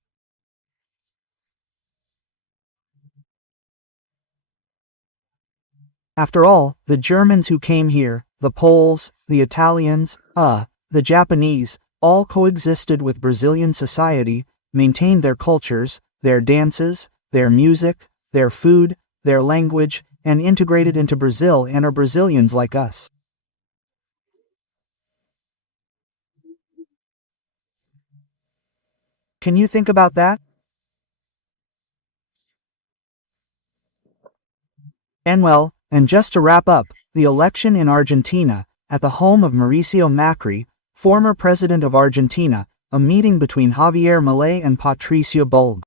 After all, the Germans who came here, the Poles, the Italians, the Japanese, all coexisted with Brazilian society, maintained their cultures, their dances, their music, their food, their language, and integrated into Brazil and are Brazilians like us. Can you think about that? And just to wrap up, the election in Argentina, at the home of Mauricio Macri, former president of Argentina, a meeting between Javier Milei and Patricia Bulg.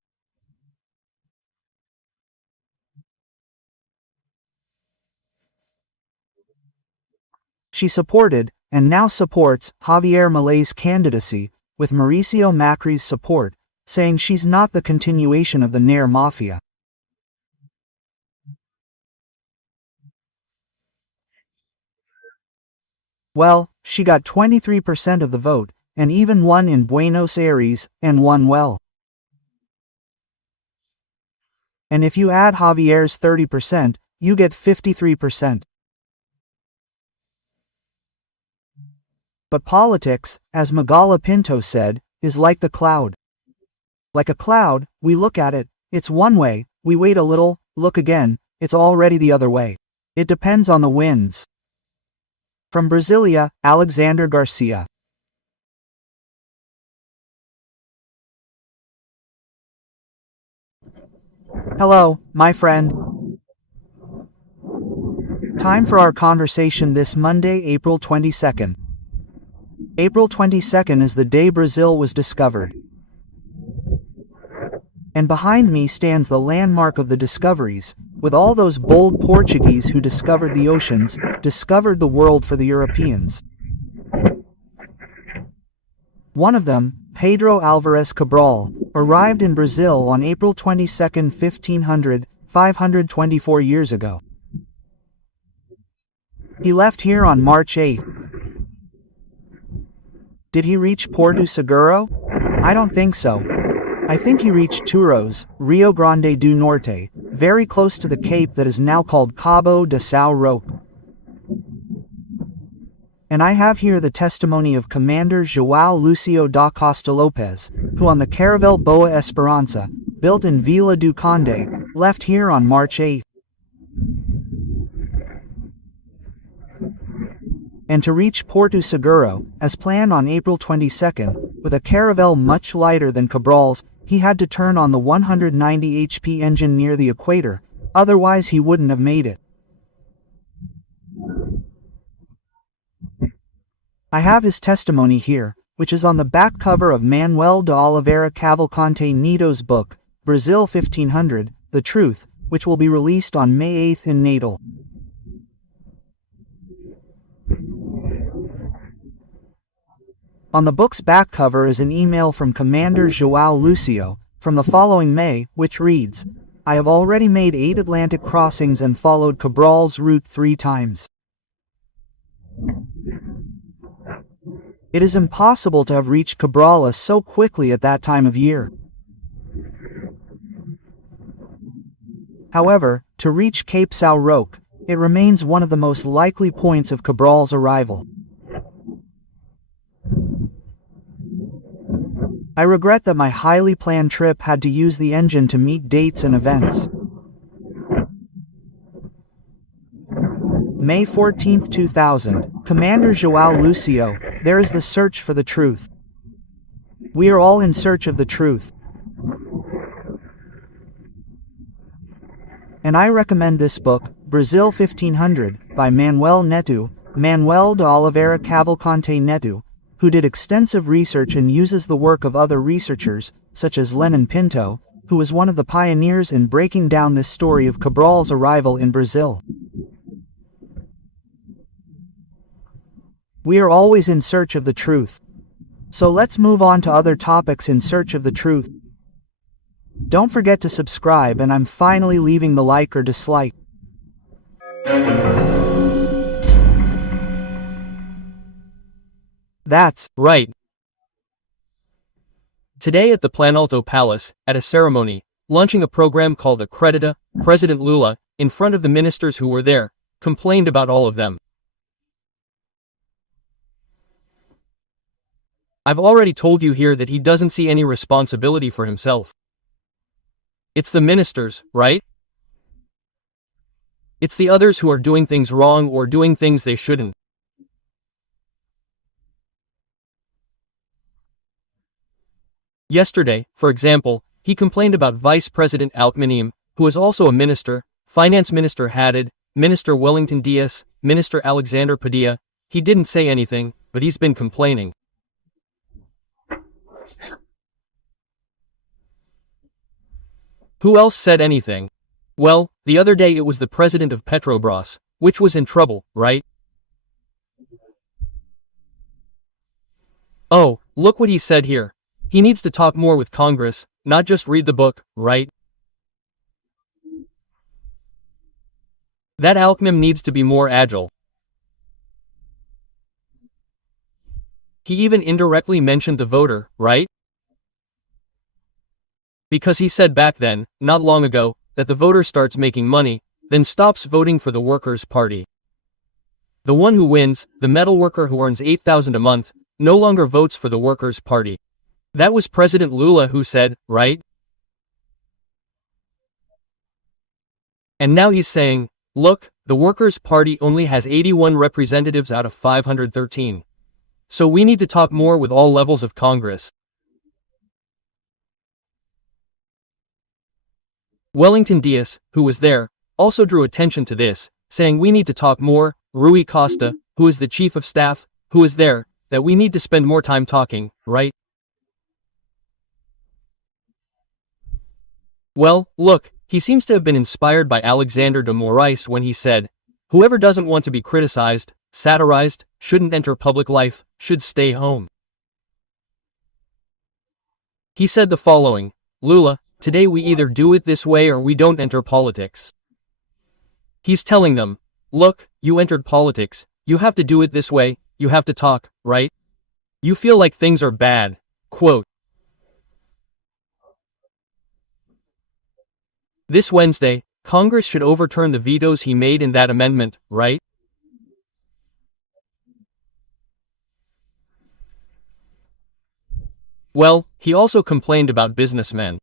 She supported, and now supports, Javier Milei's candidacy, with Mauricio Macri's support, saying she's not the continuation of the Nair Mafia. Well, she got 23% of the vote, and even won in Buenos Aires, and won well. And if you add Javier's 30%, you get 53%. But politics, as Magala Pinto said, is like the cloud. Like a cloud, we look at it, it's one way, we wait a little, look again, it's already the other way. It depends on the winds. From Brasilia, Alexander Garcia. Hello, my friend. Time for our conversation this Monday, April 22nd. April 22nd is the day Brazil was discovered. And behind me stands the landmark of the discoveries, with all those bold Portuguese who discovered the oceans, discovered the world for the Europeans. One of them, Pedro Álvares Cabral, arrived in Brazil on April 22, 1500, 524 years ago. He left here on March 8. Did he reach Porto Seguro? I don't think so. I think he reached Touros, Rio Grande do Norte, very close to the cape that is now called Cabo de São Roque. And I have here the testimony of Commander João Lucio da Costa Lopes, who on the caravel Boa Esperança, built in Vila do Conde, left here on March 8. And to reach Porto Seguro, as planned on April 22, with a caravel much lighter than Cabral's, he had to turn on the 190 HP engine near the equator, otherwise he wouldn't have made it. I have his testimony here, which is on the back cover of Manuel de Oliveira Cavalcante Neto's book, Brazil 1500, The Truth, which will be released on May 8 in Natal. On the book's back cover is an email from Commander João Lucio, from the following May, which reads, I have already made 8 Atlantic crossings and followed Cabral's route 3 times. It is impossible to have reached Cabral so quickly at that time of year. However, to reach Cape São Roque, it remains one of the most likely points of Cabral's arrival. I regret that my highly planned trip had to use the engine to meet dates and events. May 14, 2000, Commander João Lucio, there is the search for the truth. We are all in search of the truth. And I recommend this book, Brazil 1500, by Manuel de Oliveira Cavalcante Neto, who did extensive research and uses the work of other researchers, such as Lenin Pinto, who was one of the pioneers in breaking down this story of Cabral's arrival in Brazil. We are always in search of the truth. So let's move on to other topics in search of the truth. Don't forget to subscribe, and I'm finally leaving the like or dislike. That's right. Today at the Planalto Palace, at a ceremony, launching a program called Acredita, President Lula, in front of the ministers who were there, complained about all of them. I've already told you here that he doesn't see any responsibility for himself. It's the ministers, right? It's the others who are doing things wrong or doing things they shouldn't. Yesterday, for example, he complained about Vice President Alckmin, who is also a minister, Finance Minister Haddad, Minister Wellington Dias, Minister Alexander Padilla. He didn't say anything, but he's been complaining. Who else said anything? Well, the other day it was the president of Petrobras, which was in trouble, right? Oh, look what he said here. He needs to talk more with Congress, not just read the book, right? That Alckmin needs to be more agile. He even indirectly mentioned the voter, right? Because he said back then, not long ago, that the voter starts making money, then stops voting for the Workers' Party. The one who wins, the metal worker who earns $8,000 a month, no longer votes for the Workers' Party. That was President Lula who said, right? And now he's saying, look, the Workers' Party only has 81 representatives out of 513. So we need to talk more with all levels of Congress. Wellington Dias, who was there, also drew attention to this, saying we need to talk more. Rui Costa, who is the chief of staff, who is there, that we need to spend more time talking, right? Well, look, he seems to have been inspired by Alexander de Moraes when he said, whoever doesn't want to be criticized, satirized, shouldn't enter public life, should stay home. He said the following, Lula, today we either do it this way or we don't enter politics. He's telling them, look, you entered politics, you have to do it this way, you have to talk, right? You feel like things are bad. Quote. This Wednesday, Congress should overturn the vetoes he made in that amendment, right? Well, he also complained about businessmen.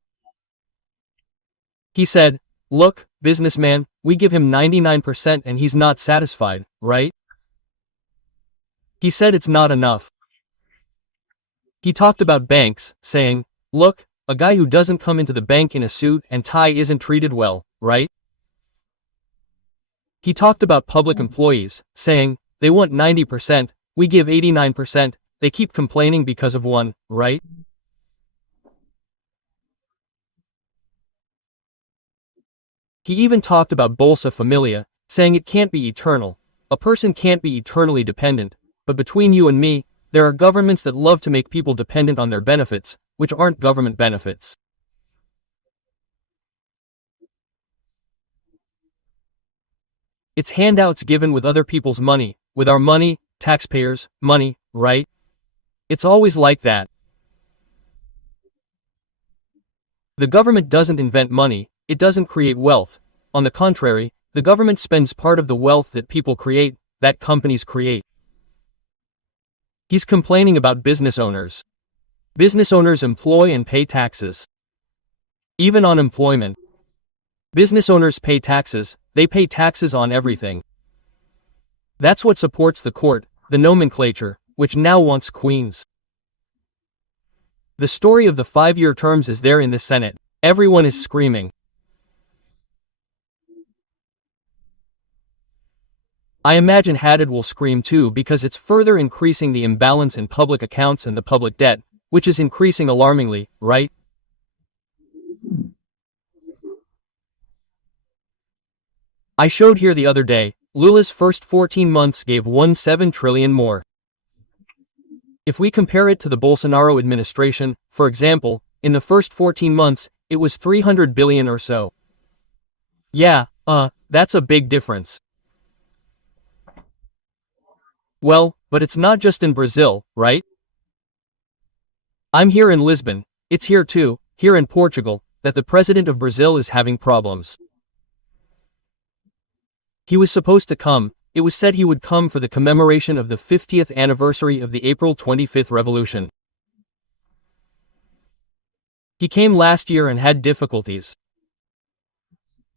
He said, look, businessman, we give him 99% and he's not satisfied, right? He said it's not enough. He talked about banks, saying, look, a guy who doesn't come into the bank in a suit and tie isn't treated well, right? He talked about public employees, saying, they want 90%, we give 89%, they keep complaining because of one, right? He even talked about Bolsa Familia, saying it can't be eternal. A person can't be eternally dependent, but between you and me, there are governments that love to make people dependent on their benefits, which aren't government benefits. It's handouts given with other people's money, with our money, taxpayers' money, right? It's always like that. The government doesn't invent money, it doesn't create wealth, On the contrary, the government spends part of the wealth that people create, that companies create. He's complaining about business owners. Business owners employ and pay taxes. Even on employment. Business owners pay taxes, they pay taxes on everything. That's what supports the court, the nomenclature, which now wants queens. The story of the 5-year terms is there in the Senate. Everyone is screaming. I imagine Haddad will scream too because it's further increasing the imbalance in public accounts and the public debt, which is increasing alarmingly, right? I showed here the other day, Lula's first 14 months gave 17 trillion more. If we compare it to the Bolsonaro administration, for example, in the first 14 months, it was 300 billion or so. Yeah, that's a big difference. Well, but it's not just in Brazil, right? I'm here in Lisbon, it's here too, here in Portugal, that the president of Brazil is having problems. He was supposed to come, it was said he would come for the commemoration of the 50th anniversary of the April 25th revolution. He came last year and had difficulties.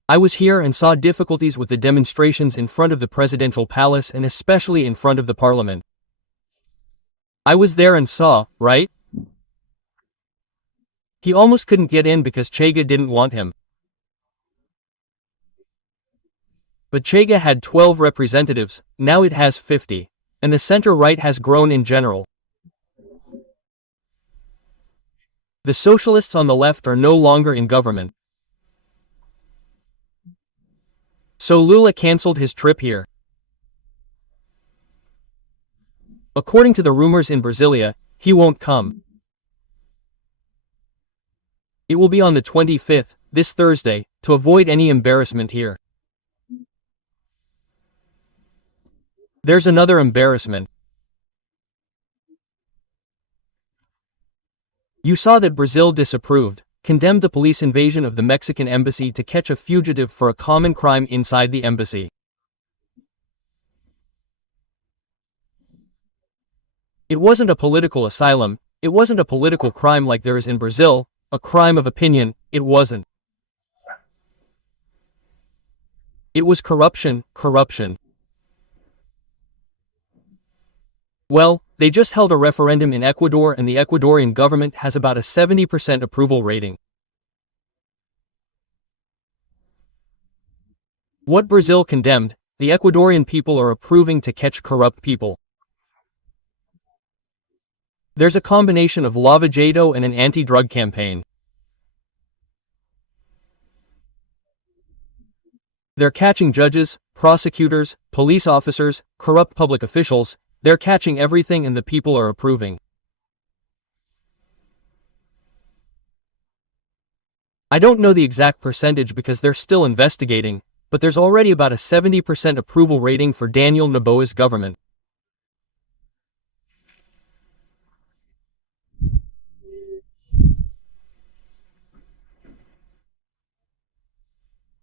I was here and saw difficulties with the demonstrations in front of the presidential palace and especially in front of the parliament. I was there and saw, right? He almost couldn't get in because Chega didn't want him. But Chega had 12 representatives, now it has 50. And the center-right has grown in general. The socialists on the left are no longer in government. So Lula cancelled his trip here. According to the rumors in Brasilia, he won't come. It will be on the 25th, this Thursday, to avoid any embarrassment here. There's another embarrassment. You saw that Brazil disapproved, condemned the police invasion of the Mexican embassy to catch a fugitive for a common crime inside the embassy. It wasn't a political asylum, it wasn't a political crime like there is in Brazil, a crime of opinion, it wasn't. It was corruption. Well, they just held a referendum in Ecuador and the Ecuadorian government has about a 70% approval rating. What Brazil condemned, the Ecuadorian people are approving to catch corrupt people. There's a combination of Lava-Jato and an anti-drug campaign. They're catching judges, prosecutors, police officers, corrupt public officials, they're catching everything and the people are approving. I don't know the exact percentage because they're still investigating, but there's already about a 70% approval rating for Daniel Noboa's government.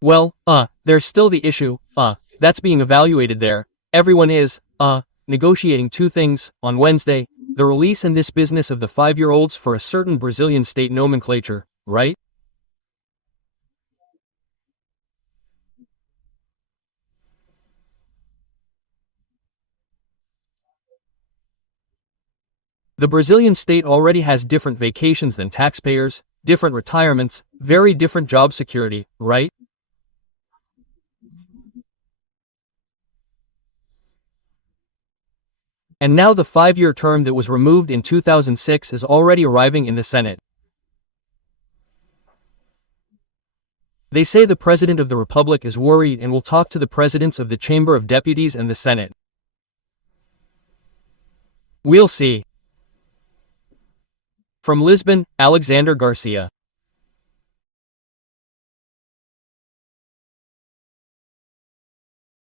Well, there's still the issue, that's being evaluated there. Everyone is, negotiating two things, on Wednesday, the release and this business of the 5-year-olds for a certain Brazilian state nomenclature, right? The Brazilian state already has different vacations than taxpayers, different retirements, very different job security, right? And now the 5-year term that was removed in 2006 is already arriving in the Senate. They say the President of the Republic is worried and will talk to the presidents of the Chamber of Deputies and the Senate. We'll see. From Lisbon, Alexander Garcia.